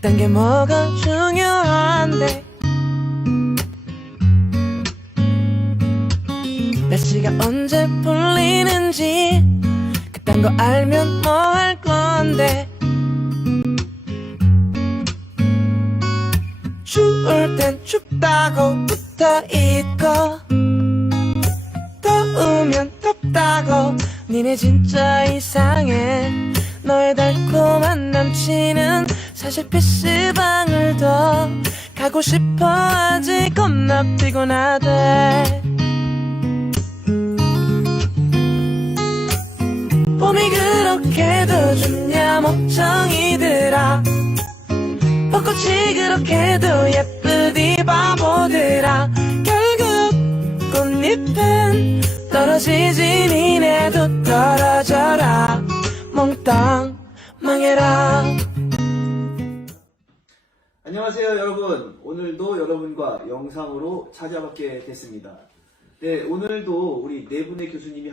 그딴 게 뭐가 중요한데 날씨가 언제 풀리는지 그딴 거 알면 뭐 할 건데 추울 땐 춥다고 붙어있고 더우면 덥다고 니네 진짜 이상해 너의 달콤한 남친은 사실 PC방을 더 가고 싶어 하지 겁나 피곤하대 봄이 그렇게도 좋냐 멍청이들아 벚꽃이 그렇게도 예쁘디 바보들아 결국 꽃잎은 떨어지지 니네도 떨어져라 몽땅 망해라. 안녕하세요 여러분. 오늘도 여러분과 영상으로 찾아뵙게 됐습니다. 네, 오늘도 우리 네 분의 교수님이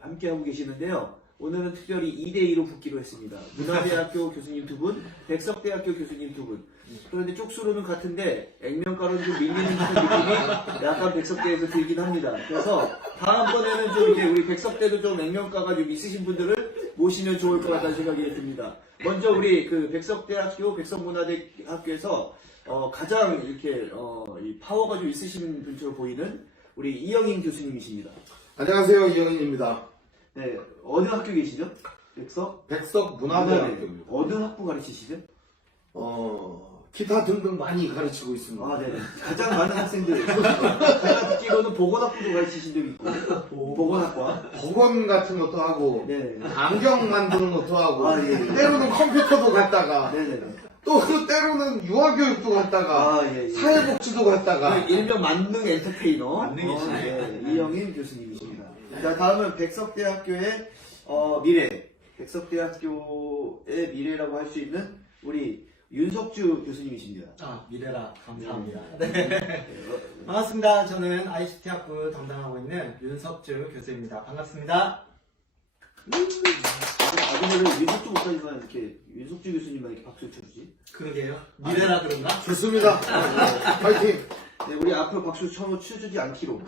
함께하고 계시는데요. 오늘은 특별히 2대2로 붙기로 했습니다. 문화대학교 교수님 2분, 백석대학교 교수님 2분. 그런데 쪽수로는 같은데 액면가로는 좀 밀리는 듯한 느낌이 약간 백석대에서 들긴 합니다. 그래서 다음번에는 좀 이렇게 우리 백석대도 좀 액면가가 좀 있으신 분들을 모시면 좋을 것 같다는 생각이 듭니다. 먼저 우리 그 백석대학교, 백석문화대학교에서 가장 이렇게 이 파워가 좀 있으신 분처럼 보이는 우리 이영인 교수님이십니다. 안녕하세요, 이영인입니다. 네, 어느 학교 계시죠? 백석문화대학교입니다. 어느 학부 가르치시죠? 기타 등등 많이 가르치고 있습니다. 아, 네. 가장 많은 학생들. 제가 듣기로는 보건학부도 가르치신 적이 있고, 보건학과. 복원 같은 것도 하고, 네. 안경 만드는 것도 하고, 아, 예. 때로는 컴퓨터도 갔다가, 네네. 또 때로는 유아교육도 갔다가, 아, 예, 예. 사회복지도 갔다가, 일명 만능 엔터테이너. 만능이시네. 네, 이영인 교수님이십니다. 자, 다음은 백석대학교의 미래. 백석대학교의 미래라고 할 수 있는 우리 윤석주 교수님이십니다. 아, 미래라 감사합니다. 네. 반갑습니다. 저는 ICT 학부 담당하고 있는 윤석주 교수입니다. 반갑습니다. 아줌마를 윤석주 못하지만 이렇게 윤석주 교수님만 이렇게 박수 쳐주지? 그러게요. 미래라 그런가? 좋습니다. 파이팅! 네, 우리 앞으로 박수 쳐주지 않기로.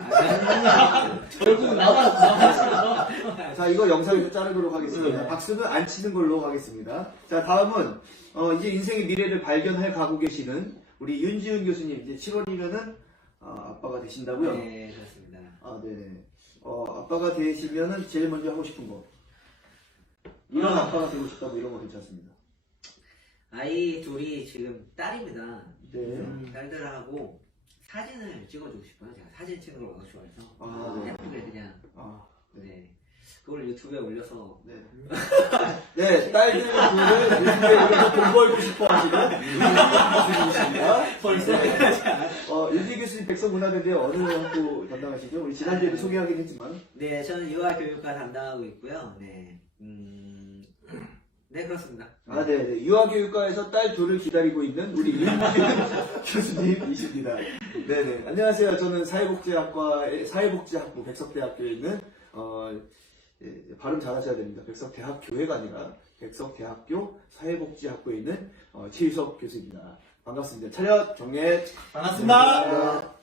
결국 나와. 자, 이거 영상에서 자르도록 하겠습니다. 박수는 안 치는 걸로 하겠습니다. 자, 다음은 이제 인생의 미래를 발견해 가고 계시는 우리 윤지훈 교수님. 이제 7월이면은 아빠가 되신다고요? 네, 그렇습니다. 아, 네. 아빠가 되시면은 제일 먼저 하고 싶은 거. 이런 아빠가 되고 싶다 뭐 이런 거 괜찮습니다. 아이 둘이 지금 딸입니다. 네. 딸들하고 사진을 찍어주고 싶어요. 제가 사진 찍는 걸 워낙 좋아해서. 아, 네. 예쁘게 그냥. 아, 네. 네. 그걸 유튜브에 올려서. 네. 네, 딸들 둘을 유튜브에 올려서 돈 벌고 싶어 하시는 윤지 교수님이십니다. 벌써? 윤지 교수님 백석문화대인데 어느 학부 담당하시죠? 우리 지난주에도 소개하긴 했지만. 네, 저는 유아교육과 담당하고 있고요. 네. 네, 그렇습니다. 아, 네, 네. 유아교육과에서 딸 둘을 기다리고 있는 우리 윤지 교수님이십니다. 네네. 안녕하세요. 저는 사회복지학부 백석대학교에 있는, 예, 발음 잘하셔야 됩니다. 백석대학교회가 아니라 백석대학교 사회복지학부에 있는 최유석 교수입니다. 반갑습니다. 차렷, 정례. 반갑습니다.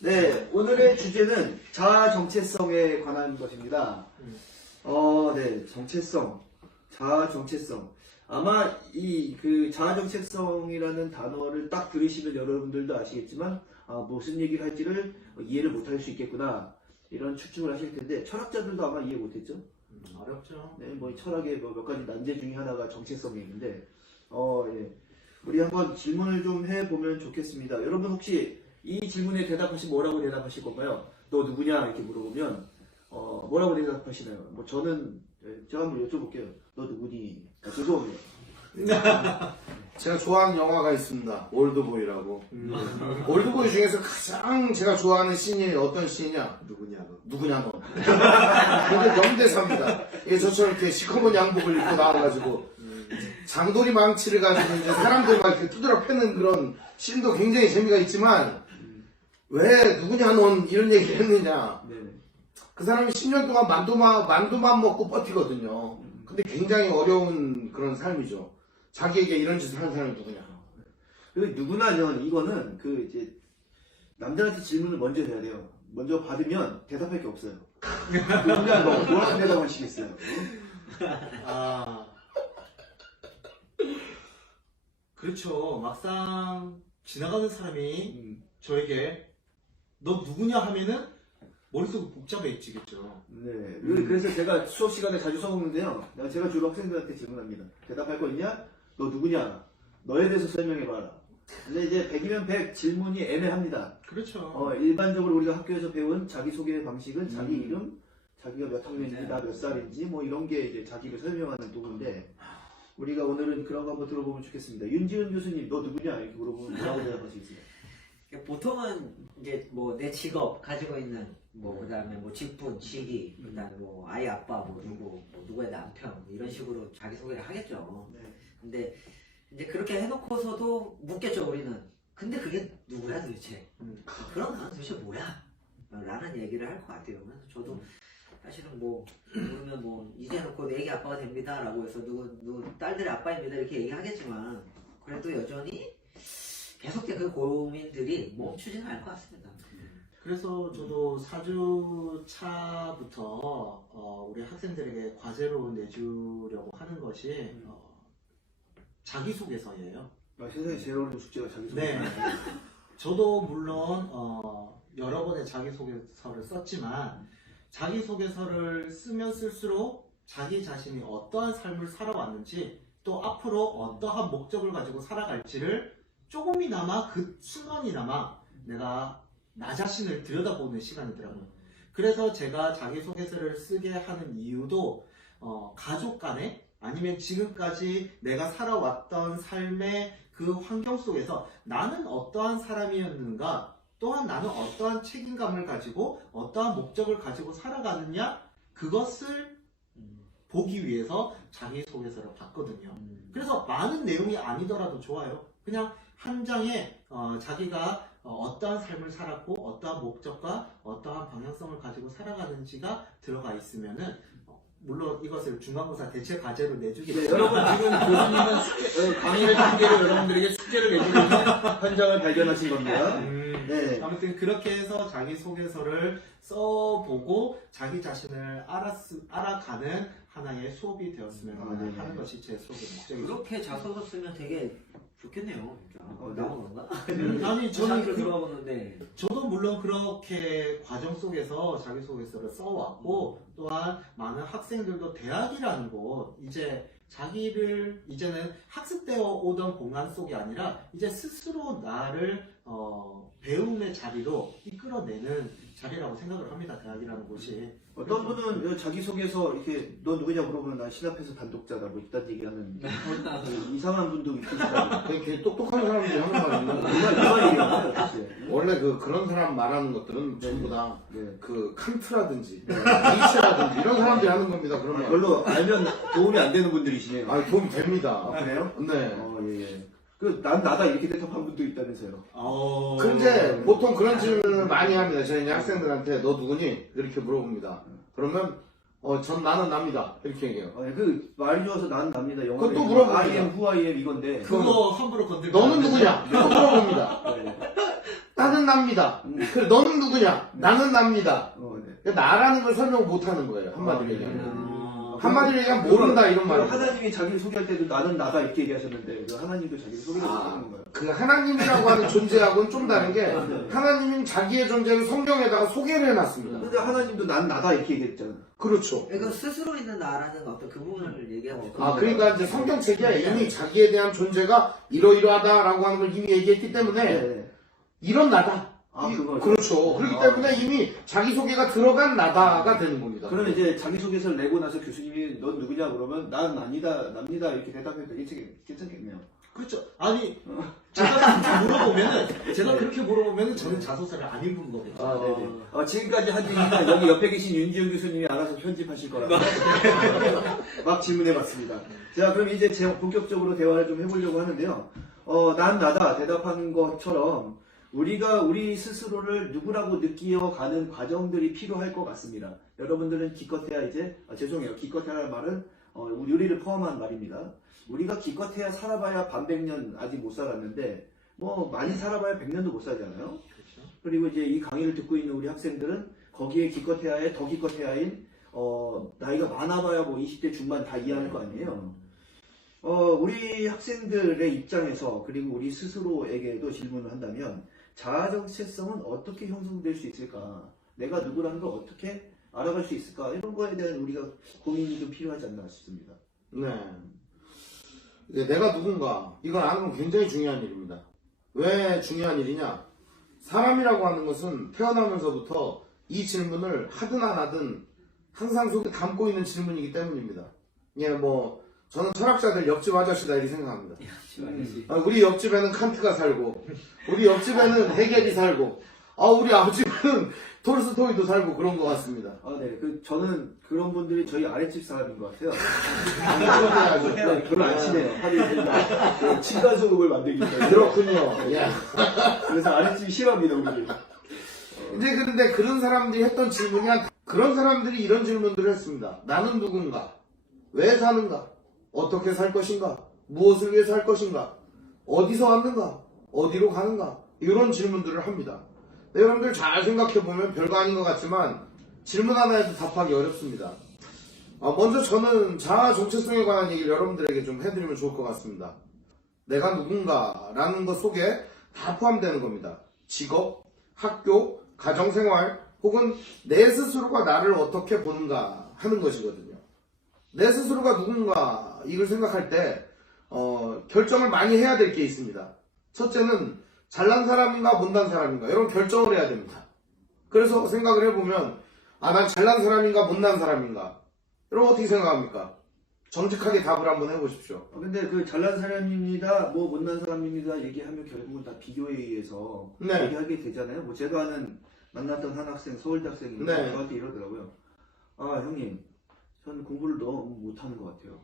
네, 오늘의 주제는 자아 정체성에 관한 것입니다. 네, 정체성, 자아 정체성. 아마 그 자아 정체성이라는 단어를 딱 들으시면 여러분들도 아시겠지만 무슨 얘기를 할지를 이해를 못할 수 있겠구나 이런 추측을 하실 텐데 철학자들도 아마 이해 못했죠. 어렵죠. 네, 뭐 철학의 몇 가지 난제 중에 하나가 정체성이 있는데, 예. 우리 한번 질문을 좀 해보면 좋겠습니다. 여러분 혹시 이 질문에 대답하시면 뭐라고 대답하실 건가요? 너 누구냐 이렇게 물어보면 뭐라고 대답하시나요? 뭐 저는 제가 한번 여쭤볼게요. 너 누구니? 죄송합니다. 제가 좋아하는 영화가 있습니다. 올드보이라고. 올드보이 중에서 가장 제가 좋아하는 씬이 어떤 씬이냐? 누구냐 너? 누구냐 너? 근데 명대사입니다. 이게 저처럼 이렇게 시커먼 양복을 입고 나와가지고 장도리 망치를 가지고 이제 사람들 막 이렇게 두드려 패는 그런 씬도 굉장히 재미가 있지만 왜 누구냐 넌 이런 얘기를 했느냐? 네. 그 사람이 10년 동안 만두만 먹고 버티거든요. 근데 굉장히 어려운 그런 삶이죠. 자기에게 이런 짓을 하는 사람이 누구냐? 그 누구나는 이거는 그 이제 남들한테 질문을 먼저 해야 돼요. 먼저 받으면 대답할 게 없어요. 누구냐 뭐라고 대답하시겠어요? 아, 그렇죠. 막상 지나가는 사람이 저에게 너 누구냐 하면은 머릿속이 복잡해지겠죠. 네. 그래서 제가 수업 시간에 자주 써먹는데요. 제가 주로 학생들한테 질문합니다. 대답할 거 있냐? 너 누구냐? 너에 대해서 설명해봐라. 근데 이제 100이면 100 질문이 애매합니다. 그렇죠. 일반적으로 우리가 학교에서 배운 자기소개 방식은 자기 이름, 자기가 몇 학년인지, 나 몇 살인지, 뭐 이런 게 이제 자기를 설명하는 도구인데, 우리가 오늘은 그런 거 한번 들어보면 좋겠습니다. 윤지은 교수님, 너 누구냐? 이렇게 물어보면 뭐라고 대답하시겠어요? 보통은 이제 뭐 내 직업 가지고 있는 뭐 그다음에 뭐 직분, 직위, 그다음에 뭐 아이 아빠 뭐 누구, 뭐 누구의 남편 뭐 이런 식으로 자기 소개를 하겠죠. 네. 근데 이제 그렇게 해놓고서도 묻겠죠 우리는. 근데 그게 누구야 도대체? 그럼 나는 도대체 뭐야? 라는 얘기를 할 것 같아요. 그래서 저도 사실은 뭐 모르면 뭐 이제 놓고 내 애기 아빠가 됩니다라고 해서 누구 딸들의 아빠입니다 이렇게 얘기하겠지만 그래도 여전히 계속된 그 고민들이 멈추지는 않을 것 같습니다. 그래서 저도 4주 차부터 우리 학생들에게 과제로 내주려고 하는 것이 자기소개서예요. 세상에 제일 어려운 숙제가 자기소개. 네. 저도 물론 여러 번의 자기소개서를 썼지만 자기소개서를 쓰면 쓸수록 자기 자신이 어떠한 삶을 살아왔는지 또 앞으로 어떠한 목적을 가지고 살아갈지를 조금이나마 그 순간이나마 내가 나 자신을 들여다보는 시간이더라고요. 그래서 제가 자기소개서를 쓰게 하는 이유도 가족 간에 아니면 지금까지 내가 살아왔던 삶의 그 환경 속에서 나는 어떠한 사람이었는가 또한 나는 어떠한 책임감을 가지고 어떠한 목적을 가지고 살아가느냐 그것을 보기 위해서 자기소개서를 봤거든요. 그래서 많은 내용이 아니더라도 좋아요. 그냥 한 장에 자기가 어떠한 삶을 살았고 어떠한 목적과 어떠한 방향성을 가지고 살아가는지가 들어가 있으면은 물론 이것을 중간고사 대체 과제로 내주겠지만 여러분 지금 교수님은 강의를 통계로 여러분들에게 숙제를 내주는 현장을 발견하신 겁니다. 네. 아무튼 그렇게 해서 자기소개서를 써보고 자기 자신을 알아가는 하나의 수업이 되었으면 네. 하는 것이 제 수업의 목적이죠. 그렇게 자소서 쓰면 되게 좋겠네요. 진짜. 네. 나온 건가? 아니 저는 장기로 들어보는데 저도 물론 그렇게 과정 속에서 자기소개서를 써왔고 또한 많은 학생들도 대학이라는 곳 이제 자기를 이제는 학습되어 오던 공간 속이 아니라 이제 스스로 나를 배움의 자리로 이끌어내는 자리라고 생각을 합니다. 대학이라는 곳이. 어떤 분은 자기소개서 이렇게 너 누구냐 물어보면 난 신앞에서 단독자다 뭐 이딴 얘기하는 이상한 분도 있으시다고. 되게 똑똑한 사람들이 하는 말인데 이만 얘기하는 거예요. 원래 그런 사람 말하는 것들은 네. 전부 다 네. 그 칸트라든지 니체라든지 이런 사람들이 하는 겁니다. 그런 말. 별로 알면 도움이 안 되는 분들이시네요. 아, 도움 됩니다. 아, 그래요? 네. 예. 난 나다 이렇게 대답한 분도 있다면서요. 근데 보통 그런 질문을 많이 합니다. 저희 학생들한테 너 누구니? 이렇게 물어봅니다. 그러면 전 나는 납니다. 이렇게 얘기해요. 그 말이 좋아서 나는 납니다. 영어로 그것도 물어봅니다. I am who I am 이건데. 그거 함부로 건들면 너는 누구냐? 이거 물어봅니다. 네. 나는 납니다. 그래 너는 누구냐? 나는 납니다. 네. 그러니까 나라는 걸 설명 못 하는 거예요. 한마디로 네. 얘기하면. 한마디로 얘기하면 모른다 이런 말이에요. 하나님이 자기를 소개할 때도 나는 나다 이렇게 얘기하셨는데 그 하나님도 자기를 소개를 못 하는 거예요. 그 하나님이라고 하는 존재하고는 좀 다른 게 네. 하나님은 자기의 존재를 성경에다가 소개를 해놨습니다. 근데 하나님도 난 나다 이렇게 얘기했잖아. 그렇죠. 그러니까 스스로 있는 나라는 어떤 그 부분을 얘기하고 아, 그러니까 이제 성경책에 이미 자기에 대한 존재가 이러이러하다라고 하는 걸 이미 얘기했기 때문에 네. 이런 나다. 그거. 그렇죠. 그렇기 때문에 이미 자기소개가 들어간 나다가 되는 겁니다. 그러면 이제 자기소개서를 내고 나서 교수님이 넌 누구냐 그러면 난 아니다, 납니다 이렇게 대답해도 괜찮겠네요. 그렇죠. 아니 제가 그렇게 물어보면은 저는 자소서를 안 읽은 거겠죠. 네네. 지금까지 한 얘기는 여기 옆에 계신 윤지영 교수님이 알아서 편집하실 거라고 막 질문해봤습니다. 자, 그럼 이제 본격적으로 대화를 좀 해보려고 하는데요. 난 나다 대답한 것처럼 우리가 우리 스스로를 누구라고 느끼어가는 과정들이 필요할 것 같습니다. 여러분들은 기껏해야 이제 죄송해요. 기껏해야 말은 우리를 포함한 말입니다. 우리가 기껏해야 살아봐야 반백년 아직 못 살았는데 뭐 많이 살아봐야 100년도 못 살잖아요. 그렇죠. 그리고 이제 이 강의를 듣고 있는 우리 학생들은 거기에 기껏해야 더 기껏해야인 나이가 많아봐야 뭐 20대 중반 다 이해할 거 아니에요. 우리 학생들의 입장에서 그리고 우리 스스로에게도 질문을 한다면 자아 정체성은 어떻게 형성될 수 있을까? 내가 누구라는 걸 어떻게 알아갈 수 있을까? 이런 거에 대한 우리가 고민이 좀 필요하지 않나 싶습니다. 네. 내가 누군가 이걸 아는 건 굉장히 중요한 일입니다. 왜 중요한 일이냐? 사람이라고 하는 것은 태어나면서부터 이 질문을 하든 안 하든 항상 속에 담고 있는 질문이기 때문입니다. 예, 뭐 저는 철학자들 옆집 아저씨다 이렇게 생각합니다. 우리 옆집에는 칸트가 살고 우리 옆집에는 헤겔이 살고 우리 앞집에는 톨스토이도 살고 그런 것 같습니다. 네. 저는 그런 분들이 저희 아랫집 사람인 것 같아요. 네, 별로 안 친해요. 하도 층간소음을 만들기 때문에. 그렇군요. 예. 그래서 아랫집이 싫어합니다, 우리. 이제 그런데 그런 사람들이 했던 질문이 그런 사람들이 이런 질문들을 했습니다. 나는 누군가? 왜 사는가? 어떻게 살 것인가? 무엇을 위해 살 것인가? 어디서 왔는가? 어디로 가는가? 이런 질문들을 합니다. 네, 여러분들 잘 생각해보면 별거 아닌 것 같지만 질문 하나에도 답하기 어렵습니다. 먼저 저는 자아 정체성에 관한 얘기를 여러분들에게 좀 해드리면 좋을 것 같습니다. 내가 누군가라는 것 속에 다 포함되는 겁니다. 직업, 학교, 가정생활 혹은 내 스스로가 나를 어떻게 보는가 하는 것이거든요. 내 스스로가 누군가 이걸 생각할 때 결정을 많이 해야 될 게 있습니다. 첫째는 잘난 사람인가 못난 사람인가 이런 결정을 해야 됩니다. 그래서 생각을 해보면 난 잘난 사람인가 못난 사람인가 여러분 어떻게 생각합니까? 정직하게 답을 한번 해보십시오. 근데 그 잘난 사람입니다, 뭐 못난 사람입니다 얘기하면 결국은 다 비교에 의해서 네. 얘기하게 되잖아요. 뭐 제가 아는 만났던 한 학생, 서울대 학생인데 네. 저한테 이러더라고요. 형님, 전 공부를 너무 못하는 것 같아요.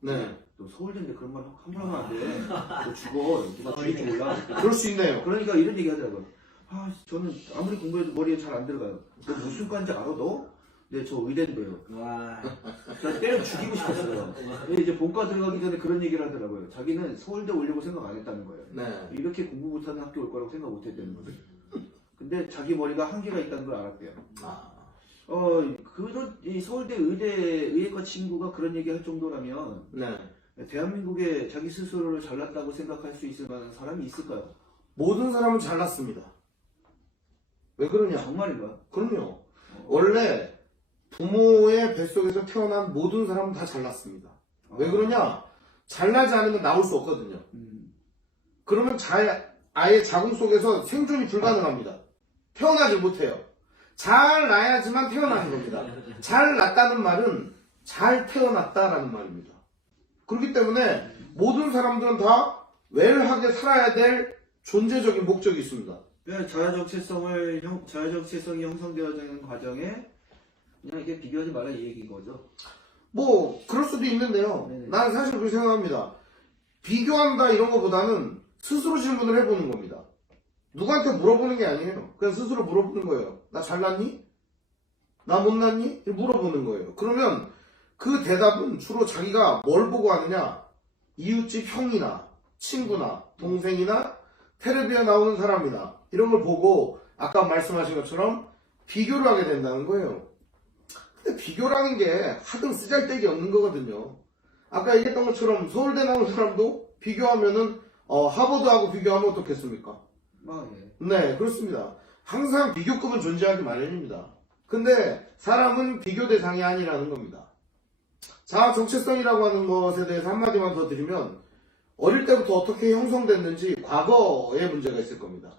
네. 너 서울대인데 그런 말 함부로 하면 안 돼. 너 죽어. 누가 죽일 줄 몰라. 그럴 수 있네요. 그러니까 이런 얘기 하더라고요. 저는 아무리 공부해도 머리에 잘 안 들어가요. 너 무슨 과인지 알아, 너? 네, 저 의대인데요. 와. 나 때려 죽이고 싶었어요. 근데 이제 본과 들어가기 전에 그런 얘기를 하더라고요. 자기는 서울대 오려고 생각 안 했다는 거예요. 네. 이렇게 공부 못하는 학교 올 거라고 생각 못 했다는 거죠. 근데 자기 머리가 한계가 있다는 걸 알았대요. 이 서울대 의예과 친구가 그런 얘기 할 정도라면, 네. 대한민국에 자기 스스로를 잘났다고 생각할 수 있을 만한 사람이 있을까요? 모든 사람은 잘났습니다. 왜 그러냐? 정말인가요? 그럼요. 원래 부모의 뱃속에서 태어난 모든 사람은 다 잘났습니다. 왜 그러냐? 잘나지 않으면 나올 수 없거든요. 그러면 아예 자궁 속에서 생존이 불가능합니다. 태어나지 못해요. 잘 나야지만 태어나는 겁니다. 잘 났다는 말은 잘 태어났다라는 말입니다. 그렇기 때문에 모든 사람들은 다 웰하게 살아야 될 존재적인 목적이 있습니다. 자아 정체성이 형성되어지는 과정에 그냥 이렇게 비교하지 말라 이 얘기인 거죠. 뭐 그럴 수도 있는데요. 네네. 나는 사실 그렇게 생각합니다. 비교한다 이런 것보다는 스스로 질문을 해보는 겁니다. 누구한테 물어보는 게 아니에요. 그냥 스스로 물어보는 거예요. 나 잘났니? 나 못났니? 물어보는 거예요. 그러면 그 대답은 주로 자기가 뭘 보고 하느냐? 이웃집 형이나 친구나 동생이나 텔레비에 나오는 사람이나 이런 걸 보고 아까 말씀하신 것처럼 비교를 하게 된다는 거예요. 근데 비교라는 게 하등 쓰잘데기 없는 거거든요. 아까 얘기했던 것처럼 서울대 나온 사람도 비교하면은 하버드하고 비교하면 어떻겠습니까? 예. 네, 그렇습니다. 항상 비교급은 존재하기 마련입니다. 근데 사람은 비교 대상이 아니라는 겁니다. 자아 정체성이라고 하는 것에 대해서 한마디만 더 드리면 어릴 때부터 어떻게 형성됐는지 과거의 문제가 있을 겁니다.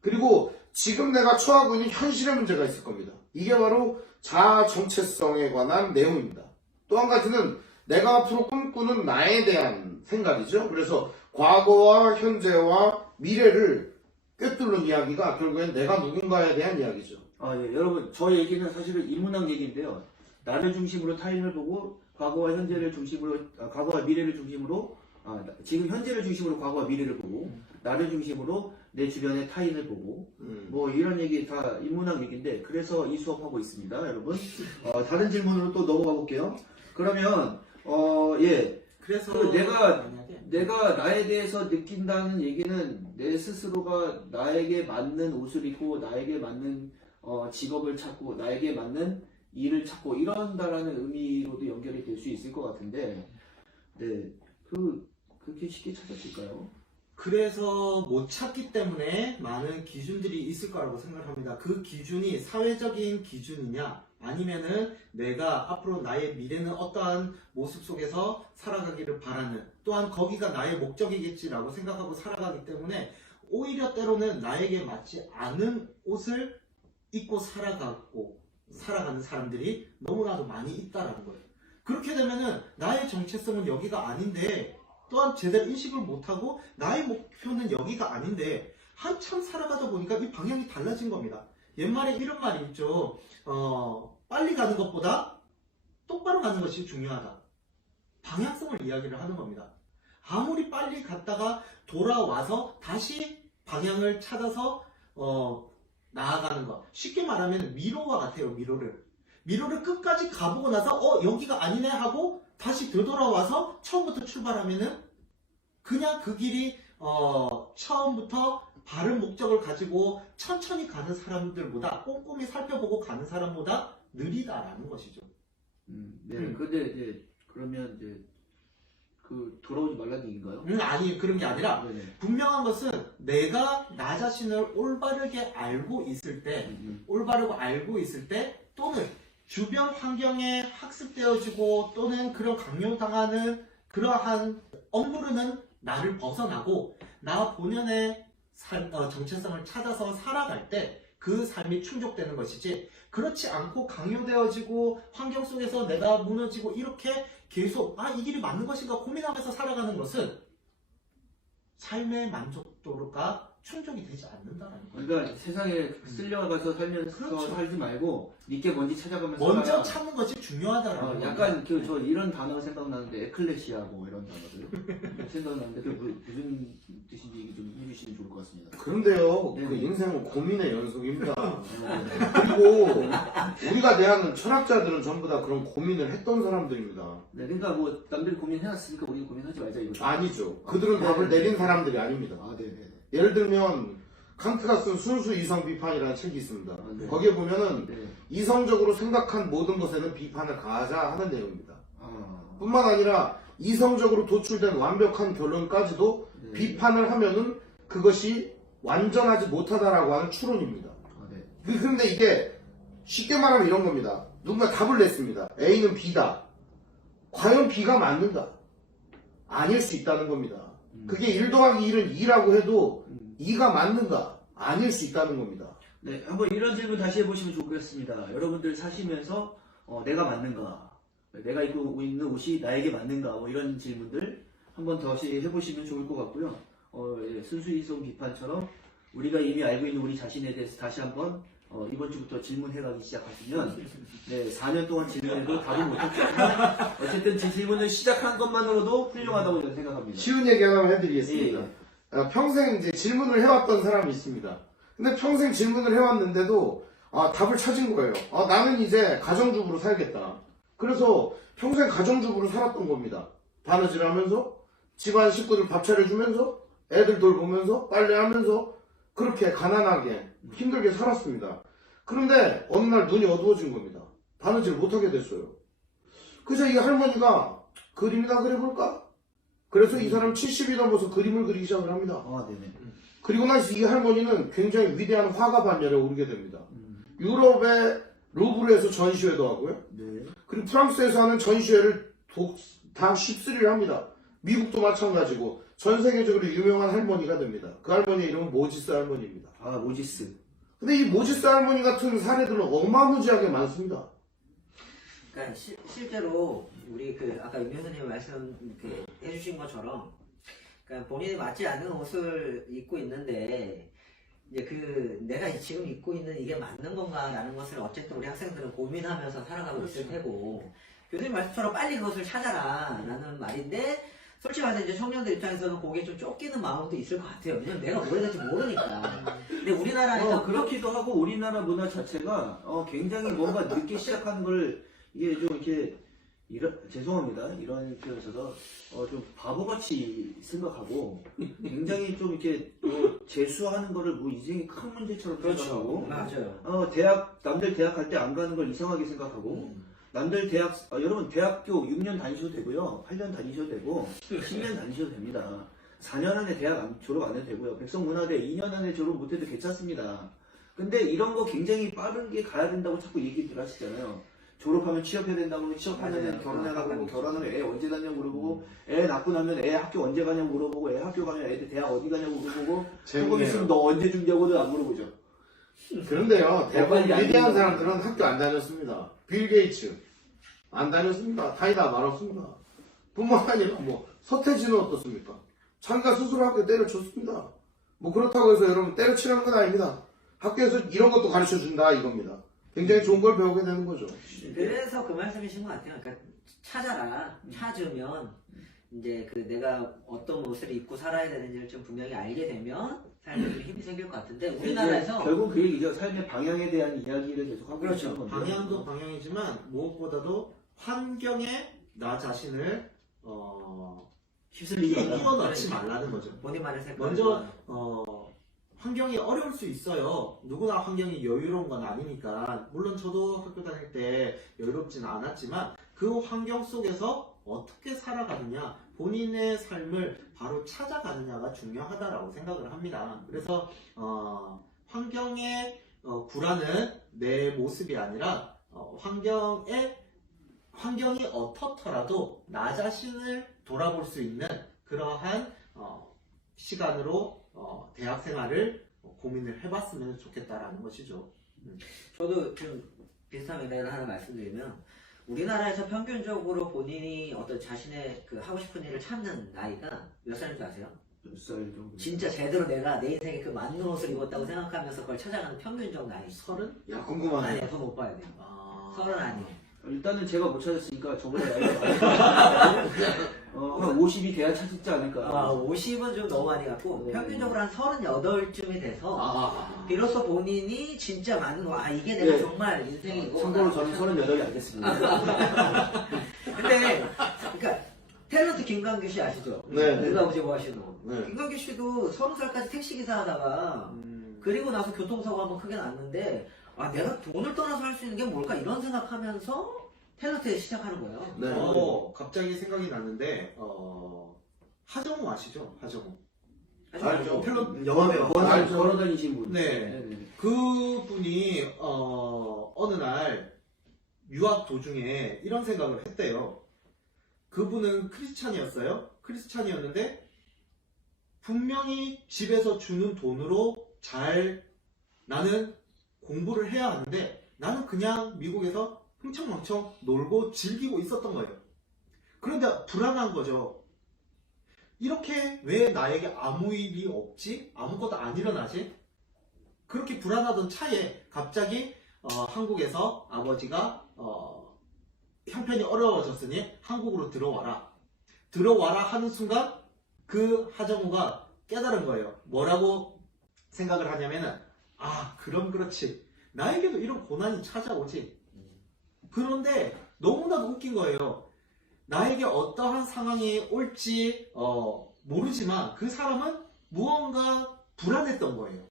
그리고 지금 내가 처하고 있는 현실의 문제가 있을 겁니다. 이게 바로 자아 정체성에 관한 내용입니다. 또 한 가지는 내가 앞으로 꿈꾸는 나에 대한 생각이죠. 그래서 과거와 현재와 미래를 꿰뚫는 이야기가 결국엔 내가 누군가에 대한 이야기죠. 예. 여러분, 저 얘기는 사실은 인문학 얘기인데요. 나를 중심으로 타인을 보고 과거와 현재를 중심으로, 과거와 미래를 중심으로, 지금 현재를 중심으로 과거와 미래를 보고, 나를 중심으로 내 주변의 타인을 보고, 뭐 이런 얘기 다 인문학 얘기인데, 그래서 이 수업하고 있습니다, 여러분. 다른 질문으로 또 넘어가 볼게요. 그러면, 그래서 내가 만약에 내가 나에 대해서 느낀다는 얘기는 내 스스로가 나에게 맞는 옷을 입고 나에게 맞는 직업을 찾고 나에게 맞는 일을 찾고 이런다라는 의미로도 연결이 될 수 있을 것 같은데, 네, 그렇게 쉽게 찾았을까요? 그래서 못 찾기 때문에 많은 기준들이 있을 거라고 생각합니다. 그 기준이 사회적인 기준이냐, 아니면은 내가 앞으로 나의 미래는 어떠한 모습 속에서 살아가기를 바라는, 또한 거기가 나의 목적이겠지라고 생각하고 살아가기 때문에 오히려 때로는 나에게 맞지 않은 옷을 입고 살아가는 사람들이 너무나도 많이 있다라는 거예요. 그렇게 되면은 나의 정체성은 여기가 아닌데, 또한 제대로 인식을 못하고 나의 목표는 여기가 아닌데 한참 살아가다 보니까 이 방향이 달라진 겁니다. 옛말에 이런 말이 있죠. 빨리 가는 것보다 똑바로 가는 것이 중요하다. 방향성을 이야기를 하는 겁니다. 아무리 빨리 갔다가 돌아와서 다시 방향을 찾아서 나아가는 것. 쉽게 말하면 미로와 같아요. 미로를 끝까지 가보고 나서 여기가 아니네 하고 다시 되돌아와서 처음부터 출발하면은 그냥 그 길이 처음부터 바른 목적을 가지고 천천히 가는 사람들보다, 꼼꼼히 살펴보고 가는 사람보다 느리다라는 것이죠. 네. 근데 이제 그러면 이제 돌아오지 말라는 얘기인가요? 아니, 그런 게 아니라 네네. 분명한 것은 내가 나 자신을 올바르게 알고 있을 때, 올바르고 알고 있을 때, 또는 주변 환경에 학습되어지고 또는 그런 강요당하는 그러한 억누르는 나를 벗어나고 나 본연의 정체성을 찾아서 살아갈 때 그 삶이 충족되는 것이지, 그렇지 않고 강요되어지고 환경 속에서 내가 무너지고 이렇게 계속 이 길이 맞는 것인가 고민하면서 살아가는 것은 삶의 만족도가 충족이 되지 않는다는 거예요. 그러니까 세상에 쓸려가서 살면서 그렇죠. 살지 말고 니께 뭔지 찾아가면서 먼저 살아야. 찾는 것이 중요하다라는 거예요. 약간 저 이런 단어가 생각나는데 에클레시아 뭐 이런 단어들 생각나는데 무슨 뜻인지 좀 해주시면 좋을 것 같습니다. 그런데요, 네. 그 인생은 고민의 연속입니다. 그리고 우리가 대하는 철학자들은 전부 다 그런 고민을 했던 사람들입니다. 네, 그러니까 뭐 남들이 고민해놨으니까 우리는 고민하지 말자 이거죠. 아니죠. 그들은 답을 내린 사람들이 아닙니다. 네네. 예를 들면 칸트가 쓴 순수 이성 비판이라는 책이 있습니다. 네. 거기에 보면은 네. 이성적으로 생각한 모든 것에는 비판을 가하자 하는 내용입니다. 뿐만 아니라 이성적으로 도출된 완벽한 결론까지도 네. 비판을 하면은 그것이 완전하지 못하다라고 하는 추론입니다. 네. 그런데 이게 쉽게 말하면 이런 겁니다. 누군가 답을 냈습니다. A는 B다. 과연 B가 맞는가? 아닐 수 있다는 겁니다. 그게 1 더하기 1은 2라고 해도 2가 맞는가? 아닐 수 있다는 겁니다. 네, 한번 이런 질문 다시 해보시면 좋겠습니다. 여러분들 사시면서 내가 맞는가? 내가 입고 있는 옷이 나에게 맞는가? 뭐 이런 질문들 한번 다시 해보시면 좋을 것 같고요. 순수이성 비판처럼 우리가 이미 알고 있는 우리 자신에 대해서 다시 한번 이번 주부터 질문해가기 시작하시면 4년 동안 질문해도 답을 못했지만 어쨌든 제 질문을 시작한 것만으로도 훌륭하다고 저는 생각합니다. 쉬운 얘기 하나만 해드리겠습니다. 예. 평생 이제 질문을 해왔던 사람이 있습니다. 근데 평생 질문을 해왔는데도 답을 찾은 거예요. 나는 이제 가정주부로 살겠다. 그래서 평생 가정주부로 살았던 겁니다. 바느질하면서 집안 식구들 밥 차려주면서 애들 돌보면서 빨래하면서 그렇게 가난하게 힘들게 살았습니다. 그런데 어느 날 눈이 어두워진 겁니다. 바느질 못하게 됐어요. 그래서 이 할머니가 그림이나 그려볼까? 그래서 이 사람 70이 넘어서 그림을 그리기 시작을 합니다. 네네. 그리고 나서 이 할머니는 굉장히 위대한 화가 반열에 오르게 됩니다. 유럽의 루브르에서 전시회도 하고요. 네. 그리고 프랑스에서 하는 전시회를 다 휩쓸이를 합니다. 미국도 마찬가지고 전 세계적으로 유명한 할머니가 됩니다. 그 할머니의 이름은 모지스 할머니입니다. 모지스. 근데 이 모지스 할머니 같은 사례들은 어마무지하게 많습니다. 그러니까 실제로 우리 아까 윤 교수님 말씀 해주신 것처럼, 그러니까 본인이 맞지 않는 옷을 입고 있는데 이제 내가 지금 입고 있는 이게 맞는 건가라는 것을 어쨌든 우리 학생들은 고민하면서 살아가고 있을 테고, 교수님 말씀처럼 빨리 그것을 찾아라라는 말인데, 솔직히 말해서 이제 청년들 입장에서는 거기에 좀 쫓기는 마음도 있을 것 같아요. 왜냐면 내가 뭘 해야 될지 모르니까. 근데 우리나라에서 그렇기도 하고 우리나라 문화 자체가 굉장히 뭔가 늦게 시작하는 걸 이게 좀 이렇게 죄송합니다. 이런 표현 써서 좀 바보같이 생각하고 굉장히 좀 이렇게 재수하는 거를 뭐 인생의 큰 문제처럼 생각하고 맞아요. 남들 대학 갈 때 안 가는 걸 이상하게 생각하고 남들 여러분 대학교 6년 다니셔도 되고요. 8년 다니셔도 되고 10년 다니셔도 됩니다. 4년 안에 대학 졸업 안 해도 되고요. 백성문화대 2년 안에 졸업 못 해도 괜찮습니다. 근데 이런 거 굉장히 빠르게 가야 된다고 자꾸 얘기들 하시잖아요. 졸업하면 취업해야 된다고, 취업하면 결혼하라고, 결혼하면 애 언제 가냐고 물어보고, 애 낳고 나면 애 학교 언제 가냐고 물어보고, 애 학교 가면 애들 대학 어디 가냐고 물어보고, 조금 있으면 너 언제 준비하고도 안 물어보죠. 그런데요, 대부분 빨리 안 위대한 된다고. 사람들은 학교 안 다녔습니다. 빌 게이츠 안 다녔습니다. 다니다 말았습니다. 뿐만 아니라 뭐 서태지는 어떻습니까? 자기가 스스로 학교 때려쳤습니다. 뭐 그렇다고 해서 여러분 때려치라는 건 아닙니다. 학교에서 이런 것도 가르쳐 준다 이겁니다. 굉장히 좋은 걸 배우게 되는 거죠. 그래서 그 말씀이신 것 같아요. 그러니까 찾으면 이제 그 내가 어떤 옷을 입고 살아야 되는지를 좀 분명히 알게 되면 삶에 좀 힘이 생길 것 같은데 우리나라에서 결국 그 얘기죠. 삶의 방향에 대한 이야기를 계속 하고 그렇죠. 있는 건데. 방향도 방향이지만 무엇보다도 환경에 나 자신을 휩쓸리지 끼워 말라. 넣지 말라는 거죠. 본인만의 생각. 먼저 환경이 어려울 수 있어요. 누구나 환경이 여유로운 건 아니니까. 물론 저도 학교 다닐 때 여유롭지는 않았지만 그 환경 속에서 어떻게 살아가느냐, 본인의 삶을 바로 찾아가느냐가 중요하다라고 생각을 합니다. 그래서 환경에 굴하는 내 모습이 아니라 환경이 어떻더라도 나 자신을 돌아볼 수 있는 그러한 시간으로 대학 생활을 고민을 해봤으면 좋겠다라는 것이죠. 저도 좀 비슷한 맥락을 하나 말씀드리면 우리나라에서 평균적으로 본인이 어떤 자신의 그 하고 싶은 일을 찾는 나이가 몇 살인 줄 아세요? 몇 살 정도? 진짜 제대로 내가 내 인생에 그 맞는 옷을 입었다고 생각하면서 그걸 찾아가는 평균적 나이. 30? 야 궁금하네. 아니야, 그거 못 봐야 돼요. 30 아니에요. 일단은 제가 못 찾았으니까 저보다 나이가 한 50이 돼야 찾지 않을까. 50은 좀 너무 많이 갔고 평균적으로 한 38쯤이 돼서 아, 비로소 본인이 진짜 맞는 거, 이게 내가 네. 정말 인생이고. 참고로 저는 38이 안 됐습니다. 근데 그러니까 탤런트 김광규 씨 아시죠? 네. 누가오제보 하시는 거. 네. 김광규 씨도 30살까지 택시기사 하다가 그리고 나서 교통사고 한번 크게 났는데 내가 돈을 떠나서 할 수 있는 게 뭘까 이런 생각하면서 탤런트에 시작하는 거예요. 네. 갑자기 생각이 났는데 하정우 아시죠? 하정우. 알죠. 탤런트 영화 배우. 알죠. 걸어다니신 분. 네. 그분이 어느 날 유학 도중에 이런 생각을 했대요. 그분은 크리스찬이었는데 분명히 집에서 주는 돈으로 나는 공부를 해야 하는데 나는 그냥 미국에서 흥청망청 놀고 즐기고 있었던 거예요. 그런데 불안한 거죠. 이렇게 왜 나에게 아무 일이 없지? 아무것도 안 일어나지? 그렇게 불안하던 차에 갑자기 한국에서 아버지가 형편이 어려워졌으니 한국으로 들어와라 하는 순간 그 하정우가 깨달은 거예요. 뭐라고 생각을 하냐면은 그럼 그렇지. 나에게도 이런 고난이 찾아오지. 그런데 너무나도 웃긴 거예요. 나에게 어떠한 상황이 올지 모르지만 그 사람은 무언가 불안했던 거예요.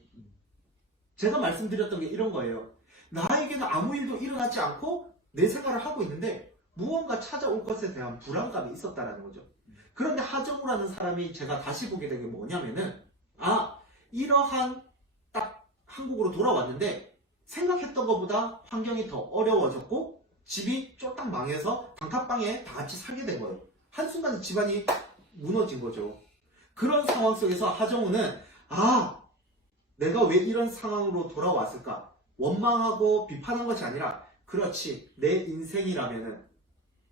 제가 말씀드렸던 게 이런 거예요. 나에게는 아무 일도 일어나지 않고 내 생활을 하고 있는데 무언가 찾아올 것에 대한 불안감이 있었다는 거죠. 그런데 하정우라는 사람이 제가 다시 보게 된 게 뭐냐면은 이러한 딱 한국으로 돌아왔는데 생각했던 것보다 환경이 더 어려워졌고 집이 쫄딱 망해서 단칸방에 다 같이 살게 된 거예요. 한순간에 집안이 무너진 거죠. 그런 상황 속에서 하정우는 내가 왜 이런 상황으로 돌아왔을까? 원망하고 비판한 것이 아니라 그렇지, 내 인생이라면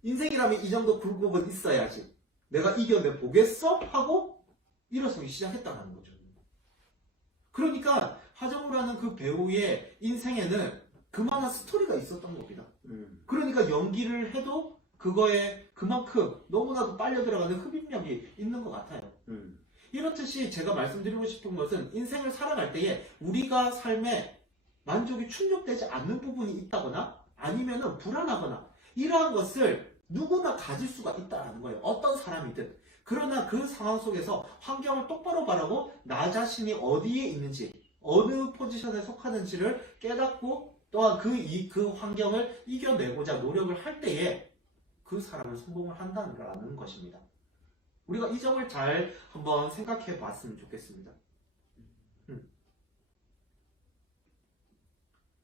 이 정도 굴곡은 있어야지. 내가 이겨내 보겠어? 하고 일어서기 시작했다는 거죠. 그러니까 하정우라는 그 배우의 인생에는 그만한 스토리가 있었던 겁니다. 그러니까 연기를 해도 그거에 그만큼 너무나도 빨려 들어가는 흡입력이 있는 것 같아요. 이렇듯이 제가 말씀드리고 싶은 것은 인생을 살아갈 때에 우리가 삶에 만족이 충족되지 않는 부분이 있다거나 아니면은 불안하거나 이러한 것을 누구나 가질 수가 있다는 거예요. 어떤 사람이든. 그러나 그 상황 속에서 환경을 똑바로 바라고 나 자신이 어디에 있는지, 어느 포지션에 속하는지를 깨닫고 또한 그 환경을 이겨내고자 노력을 할 때에 그 사람은 성공을 한다는 것입니다. 우리가 이 점을 잘 한번 생각해 봤으면 좋겠습니다.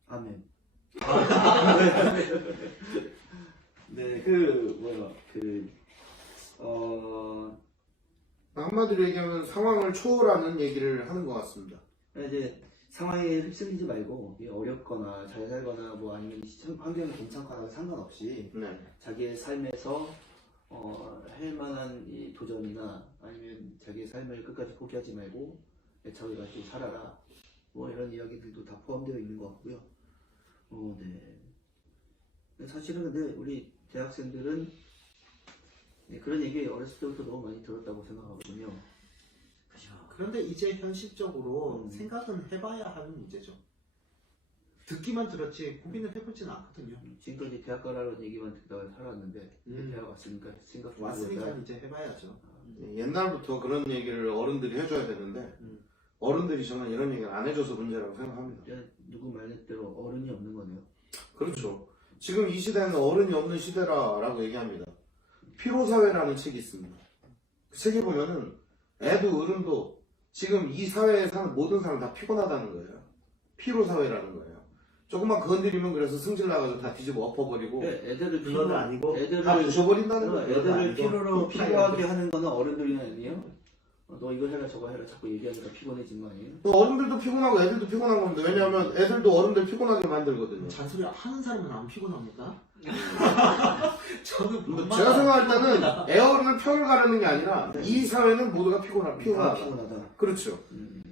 아멘. 네, 한마디로 얘기하면 상황을 초월하는 얘기를 하는 것 같습니다. 이제 상황에 휩쓸리지 말고 이게 어렵거나 잘 살거나 뭐 아니면 환경이 괜찮거나 상관없이 네. 자기의 삶에서 할 만한 이 도전이나 아니면 자기의 삶을 끝까지 포기하지 말고 애착을 가지고 살아라. 뭐 이런 이야기들도 다 포함되어 있는 것 같고요. 네. 사실은 근데 우리 대학생들은 그런 얘기 어렸을 때부터 너무 많이 들었다고 생각하거든요. 그죠. 그런데 이제 현실적으로 생각은 해봐야 하는 문제죠. 듣기만 들었지 고민을 해보지는 않거든요. 지금까지 대학 가라는 얘기만 듣다가 살았는데 대학 왔으니까 생각 좀 왔으니까 해보자. 이제 해봐야죠. 옛날부터 그런 얘기를 어른들이 해줘야 되는데 어른들이 저는 이런 얘기를 안 해줘서 문제라고 생각합니다. 누구 말대로 어른이 없는 거네요. 그렇죠. 지금 이 시대는 어른이 없는 시대라고 얘기합니다. 피로사회라는 책이 있습니다. 그 책에 보면은 애도 어른도 지금 이 사회에 사는 모든 사람 다 피곤하다는 거예요. 피로사회라는 거예요. 조금만 건드리면 그래서 승질 나가서 다 뒤집어 엎어버리고 애들을 그건 아니고 다 부셔버린다는 거예요. 애들을 필요하게 하는 거는 어른들이나 아니에요? 너 이거 해라 저거 해라 자꾸 얘기하니까 피곤해진 거 아니에요? 또 어른들도 피곤하고 애들도 피곤한 건데 왜냐하면 애들도 어른들 피곤하게 만들거든요. 잔소리 하는 사람은 안 피곤합니까? 저는 제가 생각할 때는 애어른을 편을 가르는 게 아니라 이 사회는 모두가 피곤하다. 피곤하다. 그렇죠.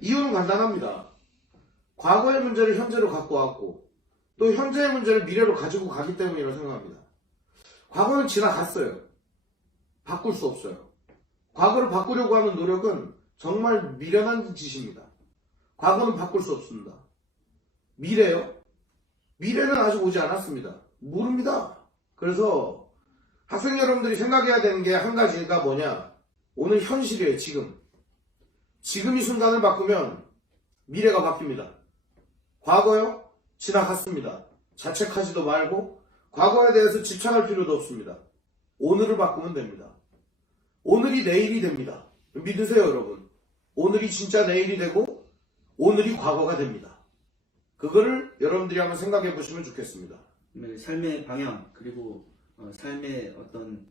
이유는 간단합니다. 과거의 문제를 현재로 갖고 왔고 또 현재의 문제를 미래로 가지고 가기 때문이라고 생각합니다. 과거는 지나갔어요. 바꿀 수 없어요. 과거를 바꾸려고 하는 노력은 정말 미련한 짓입니다. 과거는 바꿀 수 없습니다. 미래요? 미래는 아직 오지 않았습니다. 모릅니다. 그래서 학생 여러분들이 생각해야 되는 게 한 가지가 뭐냐? 오늘 현실이에요. 지금 이 순간을 바꾸면 미래가 바뀝니다. 과거요? 지나갔습니다. 자책하지도 말고 과거에 대해서 집착할 필요도 없습니다. 오늘을 바꾸면 됩니다. 오늘이 내일이 됩니다. 믿으세요, 여러분. 오늘이 진짜 내일이 되고 오늘이 과거가 됩니다. 그거를 여러분들이 한번 생각해 보시면 좋겠습니다. 삶의 방향 그리고 삶의 어떤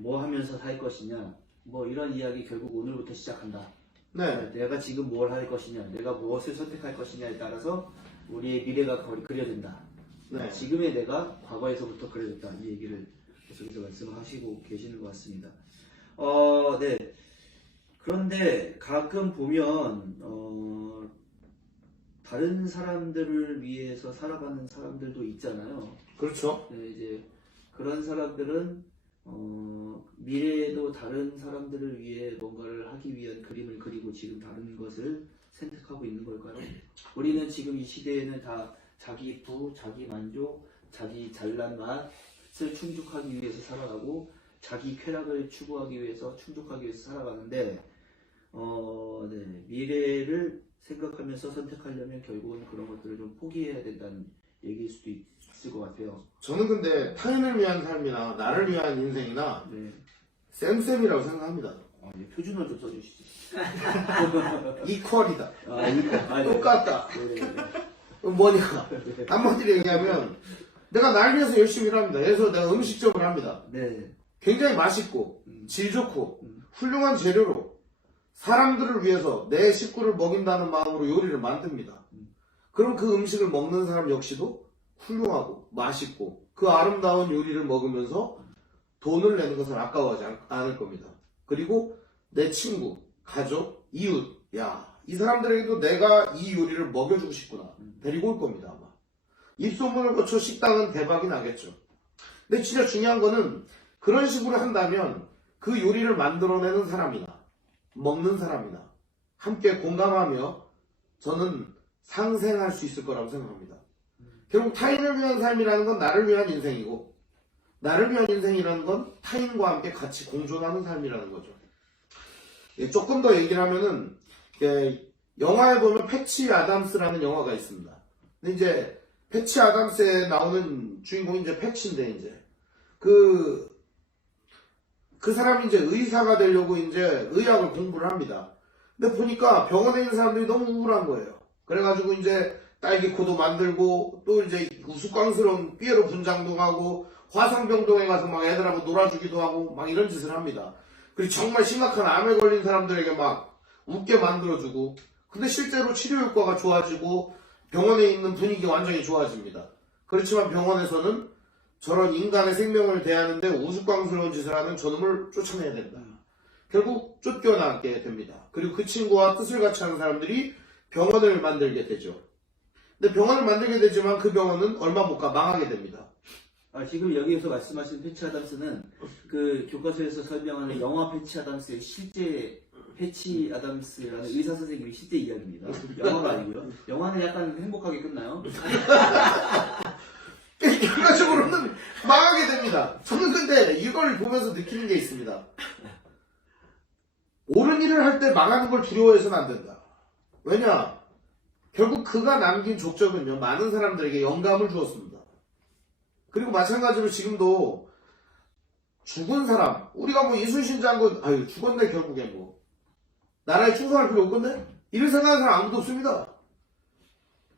뭐 하면서 살 것이냐 뭐 이런 이야기 결국 오늘부터 시작한다. 네. 내가 지금 뭘 할 것이냐 내가 무엇을 선택할 것이냐에 따라서 우리의 미래가 그려진다. 네. 지금의 내가 과거에서부터 그려졌다. 이 얘기를 계속해서 말씀하시고 계시는 것 같습니다. 네. 그런데 가끔 보면 다른 사람들을 위해서 살아가는 사람들도 있잖아요. 그렇죠. 네, 이제 그런 사람들은 미래에도 다른 사람들을 위해 뭔가를 하기 위한 그림을 그리고 지금 다른 것을 선택하고 있는 걸까요? 우리는 지금 이 시대에는 다 자기 부, 자기 만족, 자기 잘난 맛을 충족하기 위해서 살아가고 자기 쾌락을 추구하기 위해서 충족하기 위해서 살아가는데 네, 미래를 생각하면서 선택하려면 결국은 그런 것들을 좀 포기해야 된다는 얘기일 수도 있을 것 같아요. 저는 근데 타인을 위한 삶이나 나를 위한 인생이나 네. 쌤쌤이라고 생각합니다. 표준어 좀 써주시죠. 이퀄이다. 네. 똑같다. 네. 뭐냐. 한마디로 얘기하면 내가 날 위해서 열심히 일합니다. 그래서 내가 음식점을 합니다. 네. 굉장히 맛있고 질 좋고 훌륭한 재료로 사람들을 위해서 내 식구를 먹인다는 마음으로 요리를 만듭니다. 그럼 그 음식을 먹는 사람 역시도 훌륭하고 맛있고 그 아름다운 요리를 먹으면서 돈을 내는 것을 아까워하지 않을 겁니다. 그리고 내 친구, 가족, 이웃, 이 사람들에게도 내가 이 요리를 먹여주고 싶구나. 데리고 올 겁니다, 아마. 입소문을 거쳐 식당은 대박이 나겠죠. 근데 진짜 중요한 거는 그런 식으로 한다면 그 요리를 만들어내는 사람이나 먹는 사람이나 함께 공감하며 저는 상생할 수 있을 거라고 생각합니다. 결국 타인을 위한 삶이라는 건 나를 위한 인생이고 나를 위한 인생이라는 건 타인과 함께 같이 공존하는 삶이라는 거죠. 예, 조금 더 얘기를 하면은 영화에 보면 패치 아담스라는 영화가 있습니다. 근데 이제 패치 아담스에 나오는 주인공이 이제 패치인데 이제 그 사람이 이제 의사가 되려고 이제 의학을 공부를 합니다. 근데 보니까 병원에 있는 사람들이 너무 우울한 거예요. 그래가지고 이제 딸기코도 만들고 또 이제 우스꽝스러운 삐에로 분장도 하고 화상병동에 가서 막 애들하고 놀아주기도 하고 막 이런 짓을 합니다. 그리고 정말 심각한 암에 걸린 사람들에게 막 웃게 만들어주고 근데 실제로 치료 효과가 좋아지고 병원에 있는 분위기가 완전히 좋아집니다. 그렇지만 병원에서는 저런 인간의 생명을 대하는데 우스꽝스러운 짓을 하는 저놈을 쫓아내야 된다. 결국 쫓겨나게 됩니다. 그리고 그 친구와 뜻을 같이 하는 사람들이 병원을 만들게 되죠. 근데 병원을 만들게 되지만 그 병원은 얼마 못 가 망하게 됩니다. 지금 여기에서 말씀하신 패치 아담스는 그 교과서에서 설명하는 영화 패치 아담스의 실제 패치 아담스라는 의사 선생님의 실제 이야기입니다. 영화가 아니고요. 영화는 약간 행복하게 끝나요. 결과적으로는 망하게 됩니다. 저는 근데 이걸 보면서 느끼는 게 있습니다. 옳은 일을 할 때 망하는 걸 두려워해서는 안 된다. 왜냐? 결국 그가 남긴 족적은요, 많은 사람들에게 영감을 주었습니다. 그리고 마찬가지로 지금도 죽은 사람, 우리가 뭐 이순신 장군, 아유, 죽었네, 결국에 뭐. 나라에 충성할 필요 없건데? 이를 생각하는 사람 아무도 없습니다.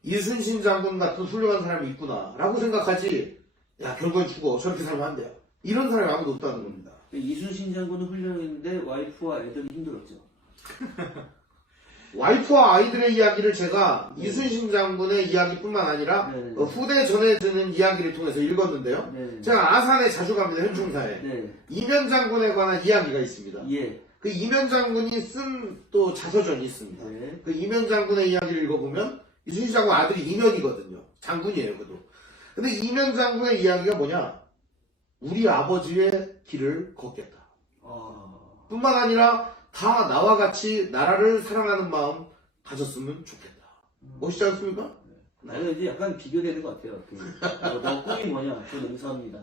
이순신 장군 같은 훌륭한 사람이 있구나, 라고 생각하지, 야, 결국엔 죽어. 저렇게 살면 안 돼요. 이런 사람이 아무도 없다는 겁니다. 이순신 장군은 훌륭했는데 와이프와 애들이 힘들었죠. 와이프와 아이들의 이야기를 제가 이순신 장군의 이야기뿐만 아니라 네. 후대 전해지는 이야기를 통해서 읽었는데요. 네. 제가 아산에 자주 갑니다. 현충사에. 네. 이면 장군에 관한 이야기가 있습니다. 예. 그 이면 장군이 쓴 또 자서전이 있습니다. 네. 그 이면 장군의 이야기를 읽어보면 이순신 장군 아들이 이면이거든요. 장군이에요, 그도. 근데 이면 장군의 이야기가 뭐냐? 우리 아버지의 길을 걷겠다. 뿐만 아니라 다 나와 같이 나라를 사랑하는 마음 가졌으면 좋겠다. 멋있지 않습니까? 나는 이제 약간 비교되는 것 같아요. 너 꿈이 뭐냐? 전 의사입니다.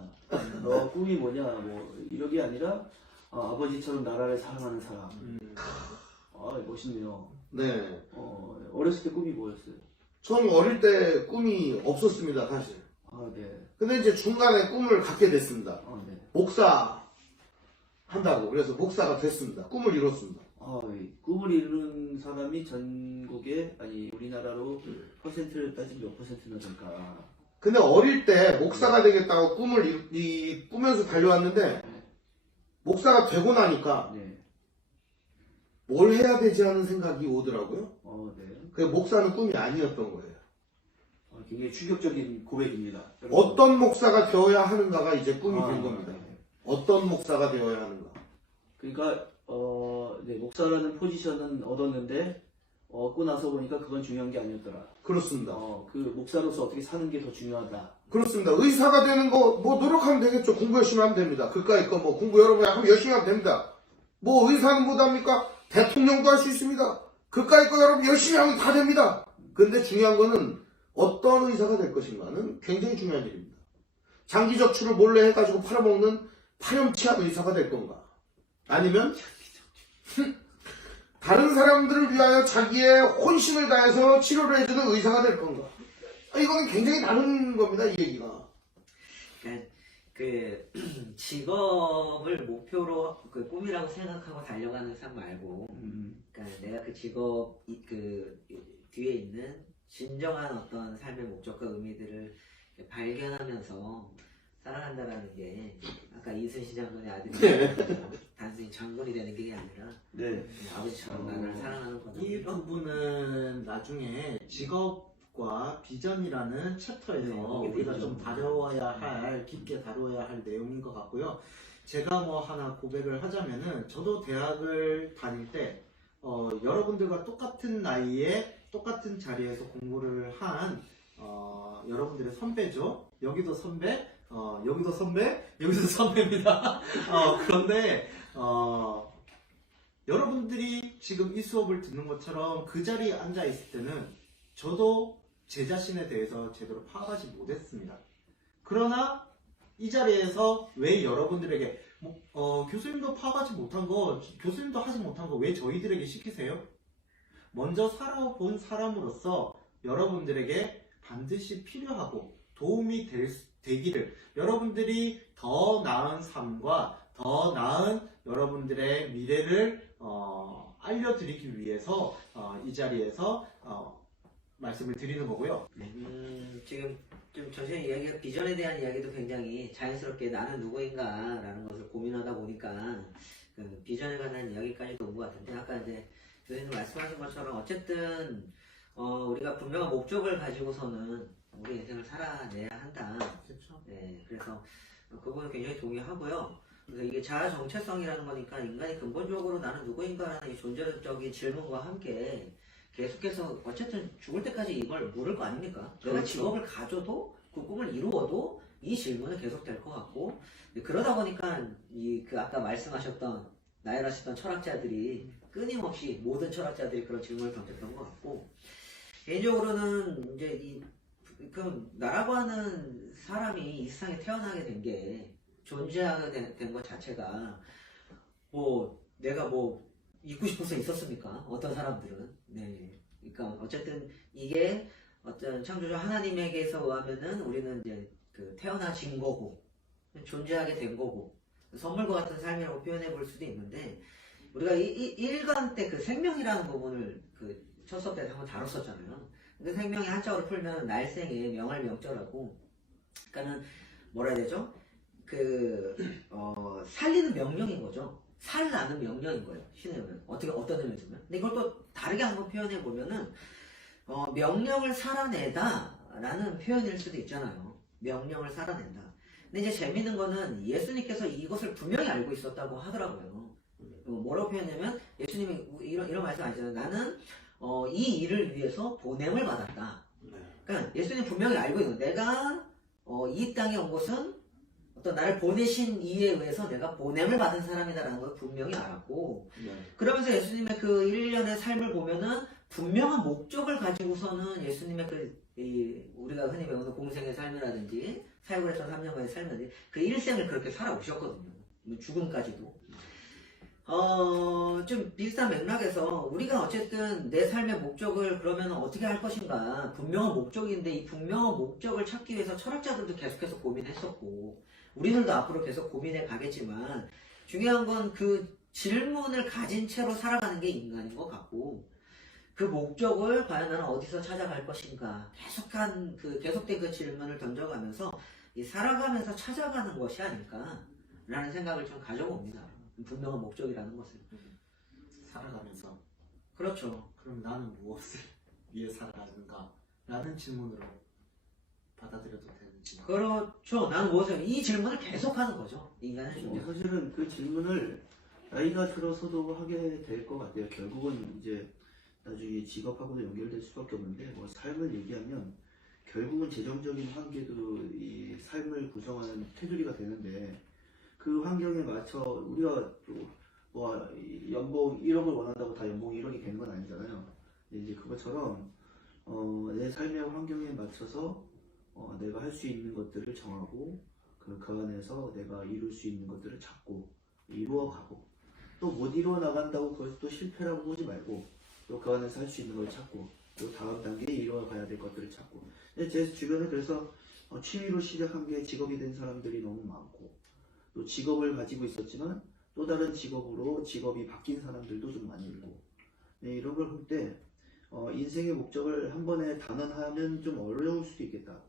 너 꿈이 뭐냐? 뭐 이런 아니라 아버지처럼 나라를 사랑하는 사람. 멋있네요. 네. 어렸을 때 꿈이 뭐였어요? 저는 어릴 때 꿈이 없었습니다, 사실. 네. 근데 이제 중간에 꿈을 갖게 됐습니다. 네. 목사 한다고. 그래서 목사가 됐습니다. 꿈을 이뤘습니다. 이 꿈을 이루는 사람이 전국에, 아니, 우리나라로 퍼센트를 따지면 몇 퍼센트나 될까? 근데 어릴 때 목사가 되겠다고 꿈을 꾸면서 달려왔는데, 목사가 되고 나니까 네. 뭘 해야 되지 하는 생각이 오더라고요. 네. 그 목사는 꿈이 아니었던 거예요. 굉장히 충격적인 고백입니다. 어떤 목사가 되어야 하는가가 이제 꿈이 된 겁니다. 네. 어떤 목사가 되어야 하는가. 그러니까 네, 목사라는 포지션은 얻었는데 얻고 나서 보니까 그건 중요한 게 아니었더라. 그렇습니다. 그 목사로서 어떻게 사는 게 더 중요하다. 그렇습니다. 의사가 되는 거 뭐 노력하면 되겠죠. 공부 열심히 하면 됩니다. 그까이 거 뭐 공부 여러분이 하면 열심히 하면 됩니다. 뭐 의사는 못합니까? 대통령도 할 수 있습니다. 그까이 거 여러분 열심히 하면 다 됩니다. 근데 중요한 거는 어떤 의사가 될 것인가는 굉장히 중요한 일입니다. 장기 적출을 몰래 해가지고 팔아먹는 파렴치한 의사가 될 건가? 아니면 다른 사람들을 위하여 자기의 혼신을 다해서 치료를 해주는 의사가 될 건가? 이거는 굉장히 다른 겁니다, 이 얘기가. 그 직업을 목표로 그 꿈이라고 생각하고 달려가는 삶 말고, 그러니까 내가 그 직업 그 뒤에 있는 진정한 어떤 삶의 목적과 의미들을 발견하면서 살아간다라는 게 아까 이순신 장군의 아들이 단순히 장군이 되는 게 아니라 네. 아버지처럼 나라를 사랑하는 거다. 이 부분은 나중에 직업과 비전이라는 챕터에서 네, 우리가 좀 다뤄야 할, 깊게 다뤄야 할 내용인 것 같고요. 제가 뭐 하나 고백을 하자면은, 저도 대학을 다닐 때 여러분들과 똑같은 나이에 똑같은 자리에서 공부를 한 여러분들의 선배죠. 여기도 선배, 여기도 선배, 여기도 선배입니다. 그런데 여러분들이 지금 이 수업을 듣는 것처럼 그 자리에 앉아 있을 때는 저도 제 자신에 대해서 제대로 파악하지 못했습니다. 그러나 이 자리에서 왜 여러분들에게 교수님도 파악하지 못한 거, 교수님도 하지 못한 거 왜 저희들에게 시키세요? 먼저 살아본 사람으로서 여러분들에게 반드시 필요하고 도움이 되기를, 여러분들이 더 나은 삶과 더 나은 여러분들의 미래를 알려드리기 위해서 이 자리에서 말씀을 드리는 거고요. 지금 좀 전체 이야기가 비전에 대한 이야기도 굉장히 자연스럽게 나는 누구인가라는 것을 고민하다 보니까 그 비전에 관한 이야기까지도 온 것 같은데, 아까 이제 교수님 말씀하신 것처럼 어쨌든 우리가 분명한 목적을 가지고서는 우리 인생을 살아내야 한다. 그렇죠. 네, 그래서 그 부분은 굉장히 동의하고요. 그래서 이게 자아 정체성이라는 거니까 인간이 근본적으로 나는 누구인가라는 이 존재적인 질문과 함께 계속해서 어쨌든 죽을 때까지 이걸 물을 거 아닙니까? 내가 그렇죠. 직업을 가져도 그 꿈을 이루어도 이 질문은 계속 될 것 같고, 그러다 보니까 그 아까 말씀하셨던 나열하셨던 철학자들이 끊임없이 모든 철학자들이 그런 질문을 던졌던 것 같고, 개인적으로는 이제 그 나라고 하는 사람이 이 세상에 태어나게 된 게 존재하게 된 것 자체가 내가 있고 싶어서 있었습니까? 어떤 사람들은. 네. 그러니까 어쨌든 이게 어떤 창조주 하나님에게서 의하면은 우리는 이제 그 태어나진 거고 존재하게 된 거고 선물과 같은 삶이라고 표현해 볼 수도 있는데, 우리가 일간 때 그 생명이라는 부분을 그 첫 수업 때 한번 다뤘었잖아요. 그 생명이 한자어로 풀면 날생의 명할 명자라고, 그러니까는 뭐라 해야 되죠? 살리는 명령인 거죠. 살라는 명령인 거예요. 신의 의미는 어떤 의미를 주면. 근데 이걸 또 다르게 한번 표현해 보면은 명령을 살아내다라는 표현일 수도 있잖아요. 명령을 살아낸다. 근데 이제 재밌는 거는 예수님께서 이것을 분명히 알고 있었다고 하더라고요. 뭐라고 표현하냐면 예수님이 이런 말씀 하시잖아요. 나는 이 일을 위해서 보냄을 받았다. 그러니까 예수님 분명히 알고 있는 거예요. 내가 이 땅에 온 것은 어떤 나를 보내신 이에 의해서 내가 보냄을 받은 사람이다라는 걸 분명히 알았고, 그러면서 예수님의 그 1년의 삶을 보면은 분명한 목적을 가지고서는 예수님의 우리가 흔히 배우는 공생의 삶이라든지 사역을 했던 3년간의 삶이라든지 그 일생을 그렇게 살아오셨거든요. 죽음까지도. 좀 비슷한 맥락에서 우리가 어쨌든 내 삶의 목적을 그러면 어떻게 할 것인가, 분명한 목적인데 이 분명한 목적을 찾기 위해서 철학자들도 계속해서 고민했었고 우리들도 앞으로 계속 고민해 가겠지만, 중요한 건 그 질문을 가진 채로 살아가는 게 인간인 것 같고, 그 목적을 과연 나는 어디서 찾아갈 것인가, 계속된 그 질문을 던져가면서 살아가면서 찾아가는 것이 아닐까라는 생각을 좀 가져봅니다. 분명한 목적이라는 것을. 살아가면서. 그렇죠. 그럼 나는 무엇을 위해 살아가는가? 라는 질문으로 받아들여도 되는지. 그렇죠. 나는 무엇을, 이 질문을 계속하는 거죠. 인간의 존재. 사실은 그 질문을 나이가 들어서도 하게 될 것 같아요. 결국은 이제 나중에 직업하고도 연결될 수밖에 없는데, 삶을 얘기하면 결국은 재정적인 한계도 이 삶을 구성하는 테두리가 되는데, 그 환경에 맞춰 우리가 연봉 1억을 원한다고 다 연봉 1억이 되는 건 아니잖아요. 이제 그것처럼 내 삶의 환경에 맞춰서 내가 할 수 있는 것들을 정하고 그 안에서 내가 이룰 수 있는 것들을 찾고 이루어가고, 또 못 이루어 나간다고 그것을 또 실패라고 보지 말고 또 그 안에서 할 수 있는 걸 찾고 또 다음 단계에 이루어가야 될 것들을 찾고. 제 주변에 그래서 취미로 시작한 게 직업이 된 사람들이 너무 많고, 또 직업을 가지고 있었지만 또 다른 직업으로 직업이 바뀐 사람들도 좀 많이 있고, 이런 걸 볼 때 인생의 목적을 한 번에 단언하면 좀 어려울 수도 있겠다.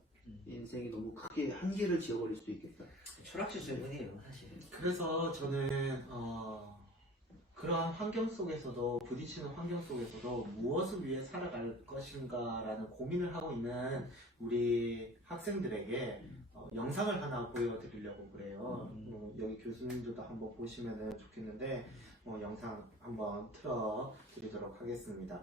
인생이 너무 크게 한계를 지어버릴 수도 있겠다. 철학적 질문이에요, 사실. 그래서 저는 그러한 환경 속에서도, 부딪히는 환경 속에서도 무엇을 위해 살아갈 것인가라는 고민을 하고 있는 우리 학생들에게 영상을 하나 보여드리려고 그래요. 여기 교수님들도 한번 보시면 좋겠는데 영상 한번 틀어드리도록 하겠습니다.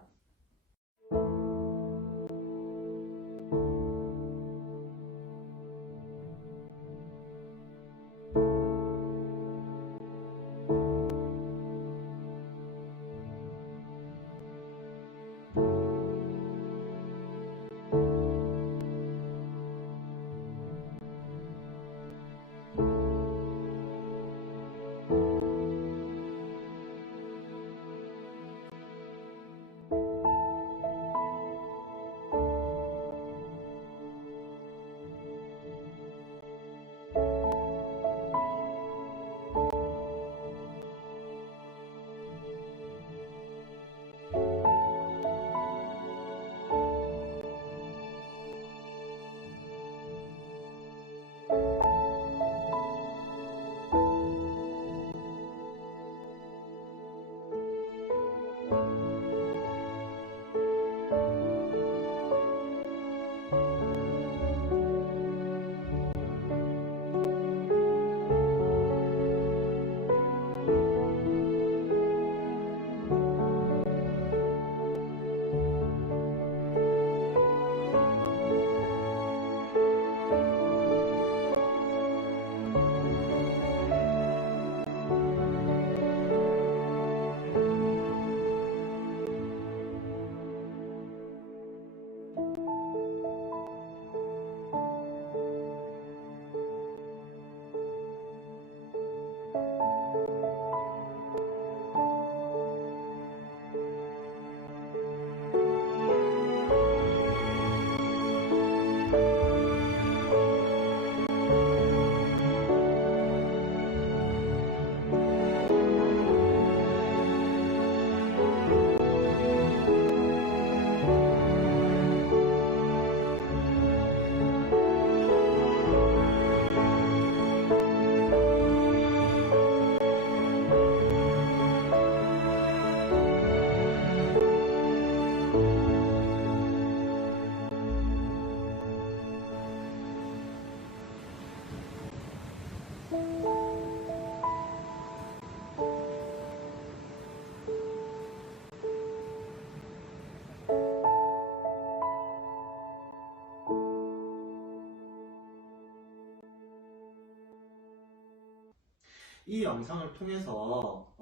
이 영상을 통해서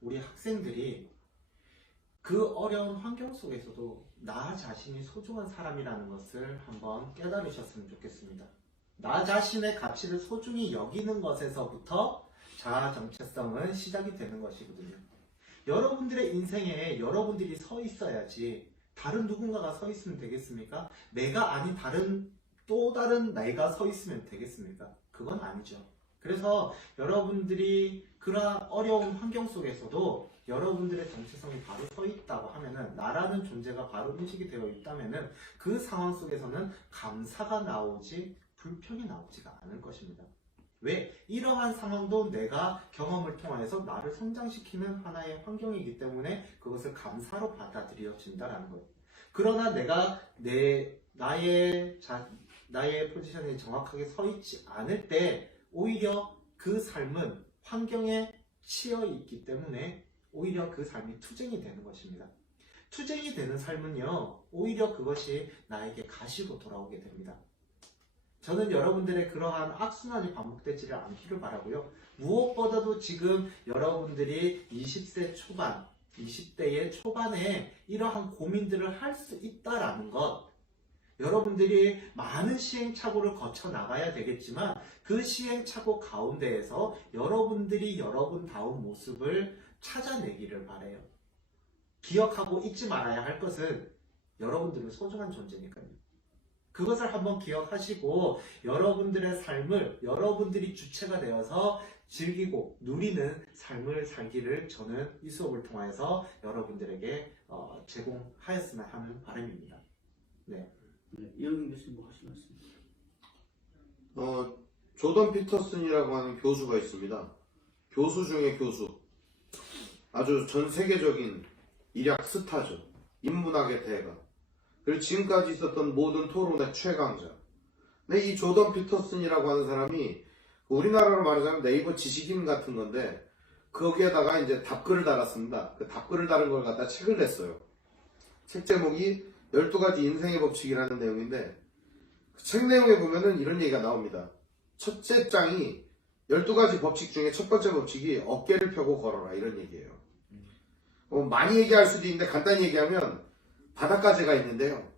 우리 학생들이 그 어려운 환경 속에서도 나 자신이 소중한 사람이라는 것을 한번 깨달으셨으면 좋겠습니다. 나 자신의 가치를 소중히 여기는 것에서부터 자아 정체성은 시작이 되는 것이거든요. 여러분들의 인생에 여러분들이 서 있어야지 다른 누군가가 서 있으면 되겠습니까? 내가 아닌 또 다른 내가 서 있으면 되겠습니까? 그건 아니죠. 그래서 여러분들이 그러한 어려운 환경 속에서도 여러분들의 정체성이 바로 서 있다고 하면은, 나라는 존재가 바로 인식이 되어 있다면은 그 상황 속에서는 감사가 나오지 불평이 나오지가 않을 것입니다. 왜? 이러한 상황도 내가 경험을 통해서 나를 성장시키는 하나의 환경이기 때문에 그것을 감사로 받아들여진다라는 거예요. 그러나 내가 나의 포지션이 정확하게 서 있지 않을 때 오히려 그 삶은 환경에 치여 있기 때문에 오히려 그 삶이 투쟁이 되는 것입니다. 투쟁이 되는 삶은요, 오히려 그것이 나에게 가시로 돌아오게 됩니다. 저는 여러분들의 그러한 악순환이 반복되지를 않기를 바라고요. 무엇보다도 지금 여러분들이 20세 초반, 20대의 초반에 이러한 고민들을 할 수 있다라는 것, 여러분들이 많은 시행착오를 거쳐 나가야 되겠지만 그 시행착오 가운데에서 여러분들이 여러분다운 모습을 찾아내기를 바라요. 기억하고 잊지 말아야 할 것은 여러분들은 소중한 존재니까요. 그것을 한번 기억하시고 여러분들의 삶을 여러분들이 주체가 되어서 즐기고 누리는 삶을 살기를 저는 이 수업을 통해서 여러분들에게 제공하였으면 하는 바람입니다. 네. 이영민 교수님 뭐 하실 말씀? 조던 피터슨이라고 하는 교수가 있습니다. 교수 중에 교수. 아주 전 세계적인 일약 스타죠. 인문학의 대가. 그리고 지금까지 있었던 모든 토론의 최강자. 근데 이 조던 피터슨이라고 하는 사람이 우리나라로 말하자면 네이버 지식인 같은 건데 거기에다가 이제 답글을 달았습니다. 그 답글을 달은 걸 갖다 책을 냈어요. 책 제목이 12가지 인생의 법칙이라는 내용인데 그 책 내용에 보면은 이런 얘기가 나옵니다. 첫째 장이 12가지 법칙 중에 첫 번째 법칙이 어깨를 펴고 걸어라 이런 얘기예요. 많이 얘기할 수도 있는데 간단히 얘기하면 바닷가재가 있는데요.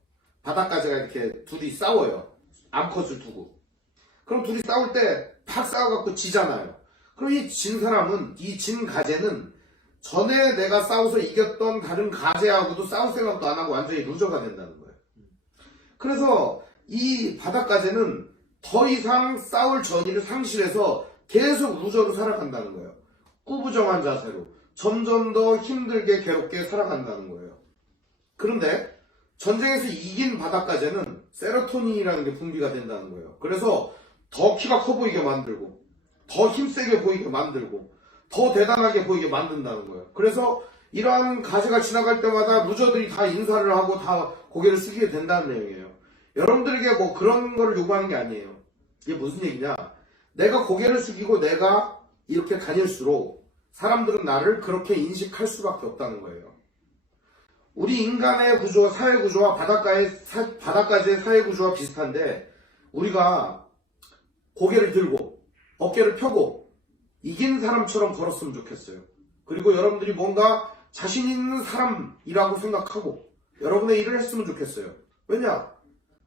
바닷가재가 이렇게 둘이 싸워요. 암컷을 두고. 그럼 둘이 싸울 때 팍 싸워갖고 지잖아요. 그럼 이 진 사람은, 이 진 가재는 전에 내가 싸워서 이겼던 다른 가재하고도 싸울 생각도 안 하고 완전히 루저가 된다는 거예요. 그래서 이 바닷가재는 더 이상 싸울 전의를 상실해서 계속 루저로 살아간다는 거예요. 꾸부정한 자세로 점점 더 힘들게 괴롭게 살아간다는 거예요. 그런데 전쟁에서 이긴 바닷가재는 세로토닌이라는 게 분비가 된다는 거예요. 그래서 더 키가 커 보이게 만들고 더 힘세게 보이게 만들고 더 대단하게 보이게 만든다는 거예요. 그래서 이러한 가재가 지나갈 때마다 루저들이 다 인사를 하고 다 고개를 숙이게 된다는 내용이에요. 여러분들에게 뭐 그런 거를 요구하는 게 아니에요. 이게 무슨 얘기냐? 내가 고개를 숙이고 내가 이렇게 다닐수록 사람들은 나를 그렇게 인식할 수밖에 없다는 거예요. 우리 인간의 구조와 사회 구조와 바닷가재의 사회 구조와 비슷한데 우리가 고개를 들고 어깨를 펴고 이긴 사람처럼 걸었으면 좋겠어요. 그리고 여러분들이 뭔가 자신 있는 사람이라고 생각하고 여러분의 일을 했으면 좋겠어요. 왜냐?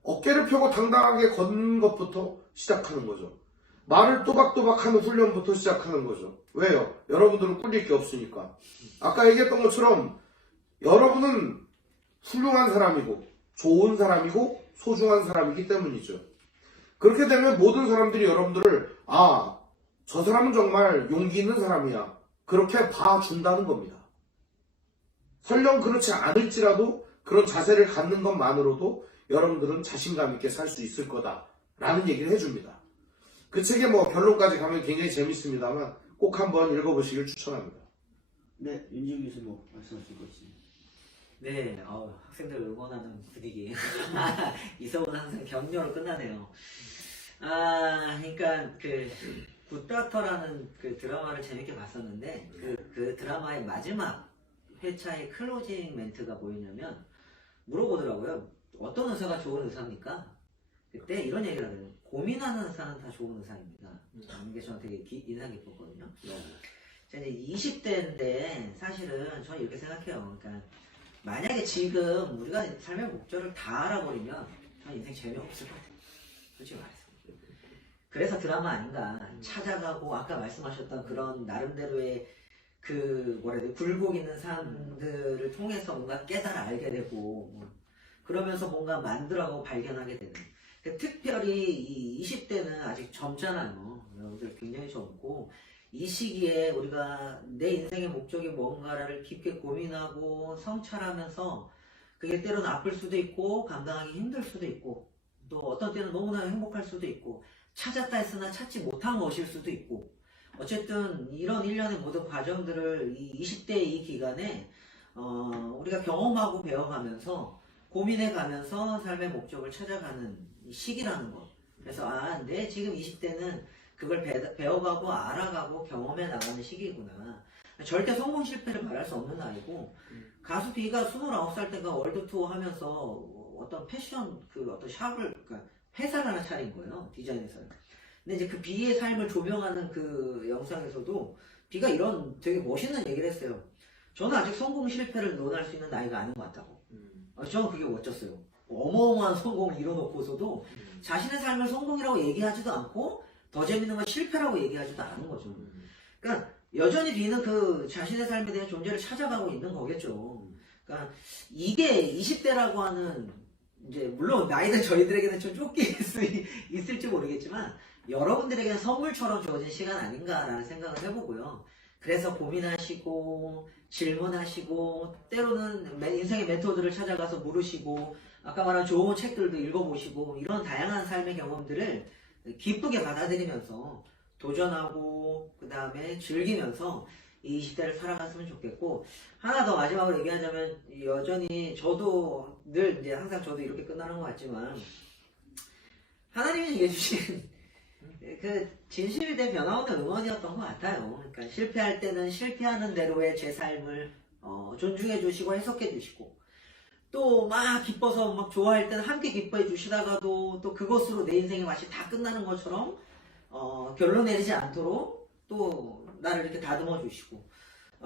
어깨를 펴고 당당하게 걷는 것부터 시작하는 거죠. 말을 또박또박하는 훈련부터 시작하는 거죠. 왜요? 여러분들은 꿀릴 게 없으니까. 아까 얘기했던 것처럼 여러분은 훌륭한 사람이고 좋은 사람이고 소중한 사람이기 때문이죠. 그렇게 되면 모든 사람들이 여러분들을 저 사람은 정말 용기 있는 사람이야 그렇게 봐준다는 겁니다. 설령 그렇지 않을지라도 그런 자세를 갖는 것만으로도 여러분들은 자신감 있게 살 수 있을 거다라는 얘기를 해줍니다. 그 책의 뭐 결론까지 가면 굉장히 재밌습니다만 꼭 한번 읽어보시길 추천합니다. 네, 윤지영 교수님 뭐 말씀하실 거 있습니다. 네, 학생들 응원하는 분위기. 이 수업은 항상 격려로 끝나네요. 그러니까 그 굿닥터라는 그 드라마를 재밌게 봤었는데 그 드라마의 마지막 회차의 클로징 멘트가 뭐였냐면 물어보더라고요. 어떤 의사가 좋은 의사입니까? 그때 이런 얘기를 하거든요. 고민하는 의사는 다 좋은 의사입니다. 이게 저는 되게 인상 깊었거든요. 제가 이제 20대인데 사실은 저는 이렇게 생각해요. 그러니까 만약에 지금 우리가 삶의 목적을 다 알아버리면 저는 인생 재미없을 것 같아요. 솔직히 말해서. 그래서 드라마 아닌가. 찾아가고 아까 말씀하셨던 그런 나름대로의 그 뭐라 해야 돼 굴곡 있는 삶들을 통해서 뭔가 깨달아 알게 되고 그러면서 뭔가 만들어가고 발견하게 되는. 특별히 이 20대는 아직 젊잖아요. 여러분들 굉장히 젊고 이 시기에 우리가 내 인생의 목적이 뭔가를 깊게 고민하고 성찰하면서 그게 때로는 아플 수도 있고 감당하기 힘들 수도 있고 또 어떤 때는 너무나 행복할 수도 있고 찾았다 했으나 찾지 못한 것일 수도 있고 어쨌든 이런 일련의 모든 과정들을 이 20대의 이 기간에 우리가 경험하고 배워가면서 고민해가면서 삶의 목적을 찾아가는 이 시기라는 것. 그래서 내 지금 20대는 그걸 배워가고 알아가고 경험해 나가는 시기구나. 절대 성공 실패를 말할 수 없는 나이고 가수 B가 29살 때가 월드 투어 하면서 어떤 패션 그 어떤 샵을 그러니까 회사를 하나 차린 거예요. 디자인 회사를. 근데 이제 그 B의 삶을 조명하는 그 영상에서도 B가 이런 되게 멋있는 얘기를 했어요. 저는 아직 성공 실패를 논할 수 있는 나이가 아닌 것 같다고. 저는 그게 멋졌어요. 어마어마한 성공을 이뤄놓고서도 자신의 삶을 성공이라고 얘기하지도 않고 더 재밌는 건 실패라고 얘기하지도 않은 거죠. 그러니까 여전히 B는 그 자신의 삶에 대한 존재를 찾아가고 있는 거겠죠. 그러니까 이게 20대라고 하는 이제 물론 나이는 저희들에게는 좀 쫓길 수 있을지 모르겠지만 여러분들에게는 선물처럼 주어진 시간 아닌가라는 생각을 해보고요. 그래서 고민하시고 질문하시고 때로는 인생의 메토드를 찾아가서 물으시고 아까 말한 좋은 책들도 읽어보시고 이런 다양한 삶의 경험들을 기쁘게 받아들이면서 도전하고 그 다음에 즐기면서 이 20대를 살아갔으면 좋겠고 하나 더 마지막으로 얘기하자면 여전히 저도 늘 이제 항상 저도 이렇게 끝나는 것 같지만 하나님이 얘기해 주신 그 진심이 된 변화오는 응원이었던 것 같아요. 그러니까 실패할 때는 실패하는 대로의 제 삶을 존중해 주시고 해석해 주시고 또 막 기뻐서 막 좋아할 때는 함께 기뻐해 주시다가도 또 그것으로 내 인생이 마치 다 끝나는 것처럼 결론 내리지 않도록 또 나를 이렇게 다듬어 주시고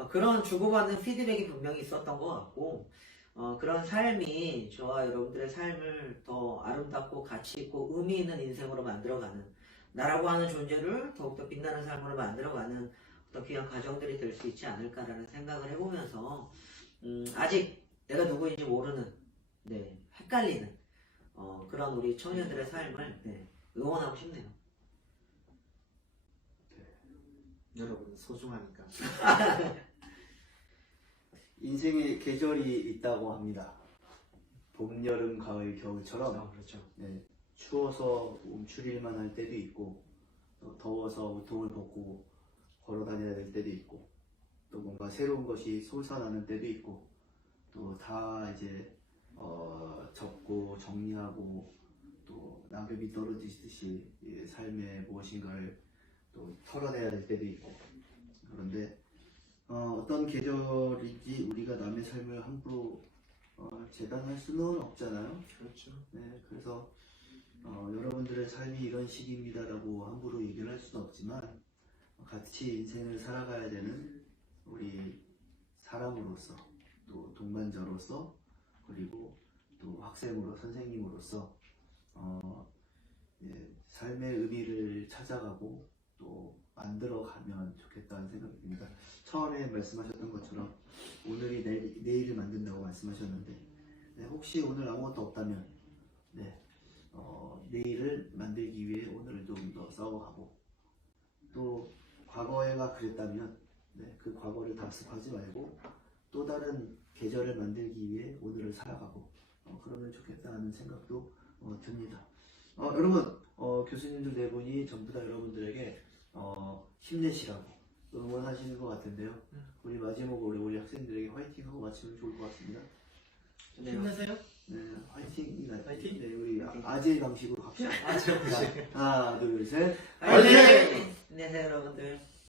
그런 주고받는 피드백이 분명히 있었던 것 같고 그런 삶이 저와 여러분들의 삶을 더 아름답고 가치 있고 의미 있는 인생으로 만들어가는 나라고 하는 존재를 더욱더 빛나는 삶으로 만들어가는 어떤 귀한 과정들이 될 수 있지 않을까라는 생각을 해보면서 아직 내가 누구인지 모르는 헷갈리는 그런 우리 청년들의 삶을 응원하고 싶네요. 여러분 소중하니까. 인생의 계절이 있다고 합니다. 봄, 여름, 가을, 겨울처럼 그렇죠. 추워서 움츠릴만 할 때도 있고 또 더워서 우통을 벗고 걸어 다녀야 될 때도 있고 또 뭔가 새로운 것이 솟아나는 때도 있고 또 다 이제 접고 정리하고 또 낙엽이 떨어지듯이 삶의 무엇인가를 또 털어내야 될 때도 있고 그런데 어떤 계절인지 우리가 남의 삶을 함부로 재단할 수는 없잖아요. 그렇죠. 그래서 여러분들의 삶이 이런 시기입니다라고 함부로 얘기를 할 수는 없지만 같이 인생을 살아가야 되는 우리 사람으로서 또 동반자로서 그리고 또 학생으로 선생님으로서 삶의 의미를 찾아가고 또 만들어가면 좋겠다는 생각이 듭니다. 처음에 말씀하셨던 것처럼 오늘이 내일을 만든다고 말씀하셨는데 혹시 오늘 아무것도 없다면 내일을 만들기 위해 오늘을 좀 더 싸워가고 또 과거에가 그랬다면 그 과거를 답습하지 말고 또 다른 계절을 만들기 위해 오늘을 살아가고 그러면 좋겠다는 생각도 듭니다. 여러분 교수님들 네 분이 전부 다 여러분들에게 힘내시라고 응원하시는 것 같은데요. 우리 마지막으로 우리 학생들에게 화이팅하고 마치면 좋을 것 같습니다. 힘내세요. 화이팅. 화이팅. 우리 아재 방식으로 갑시다. 아재 방식. 하나, 둘, 셋. 힘내세요 여러분들.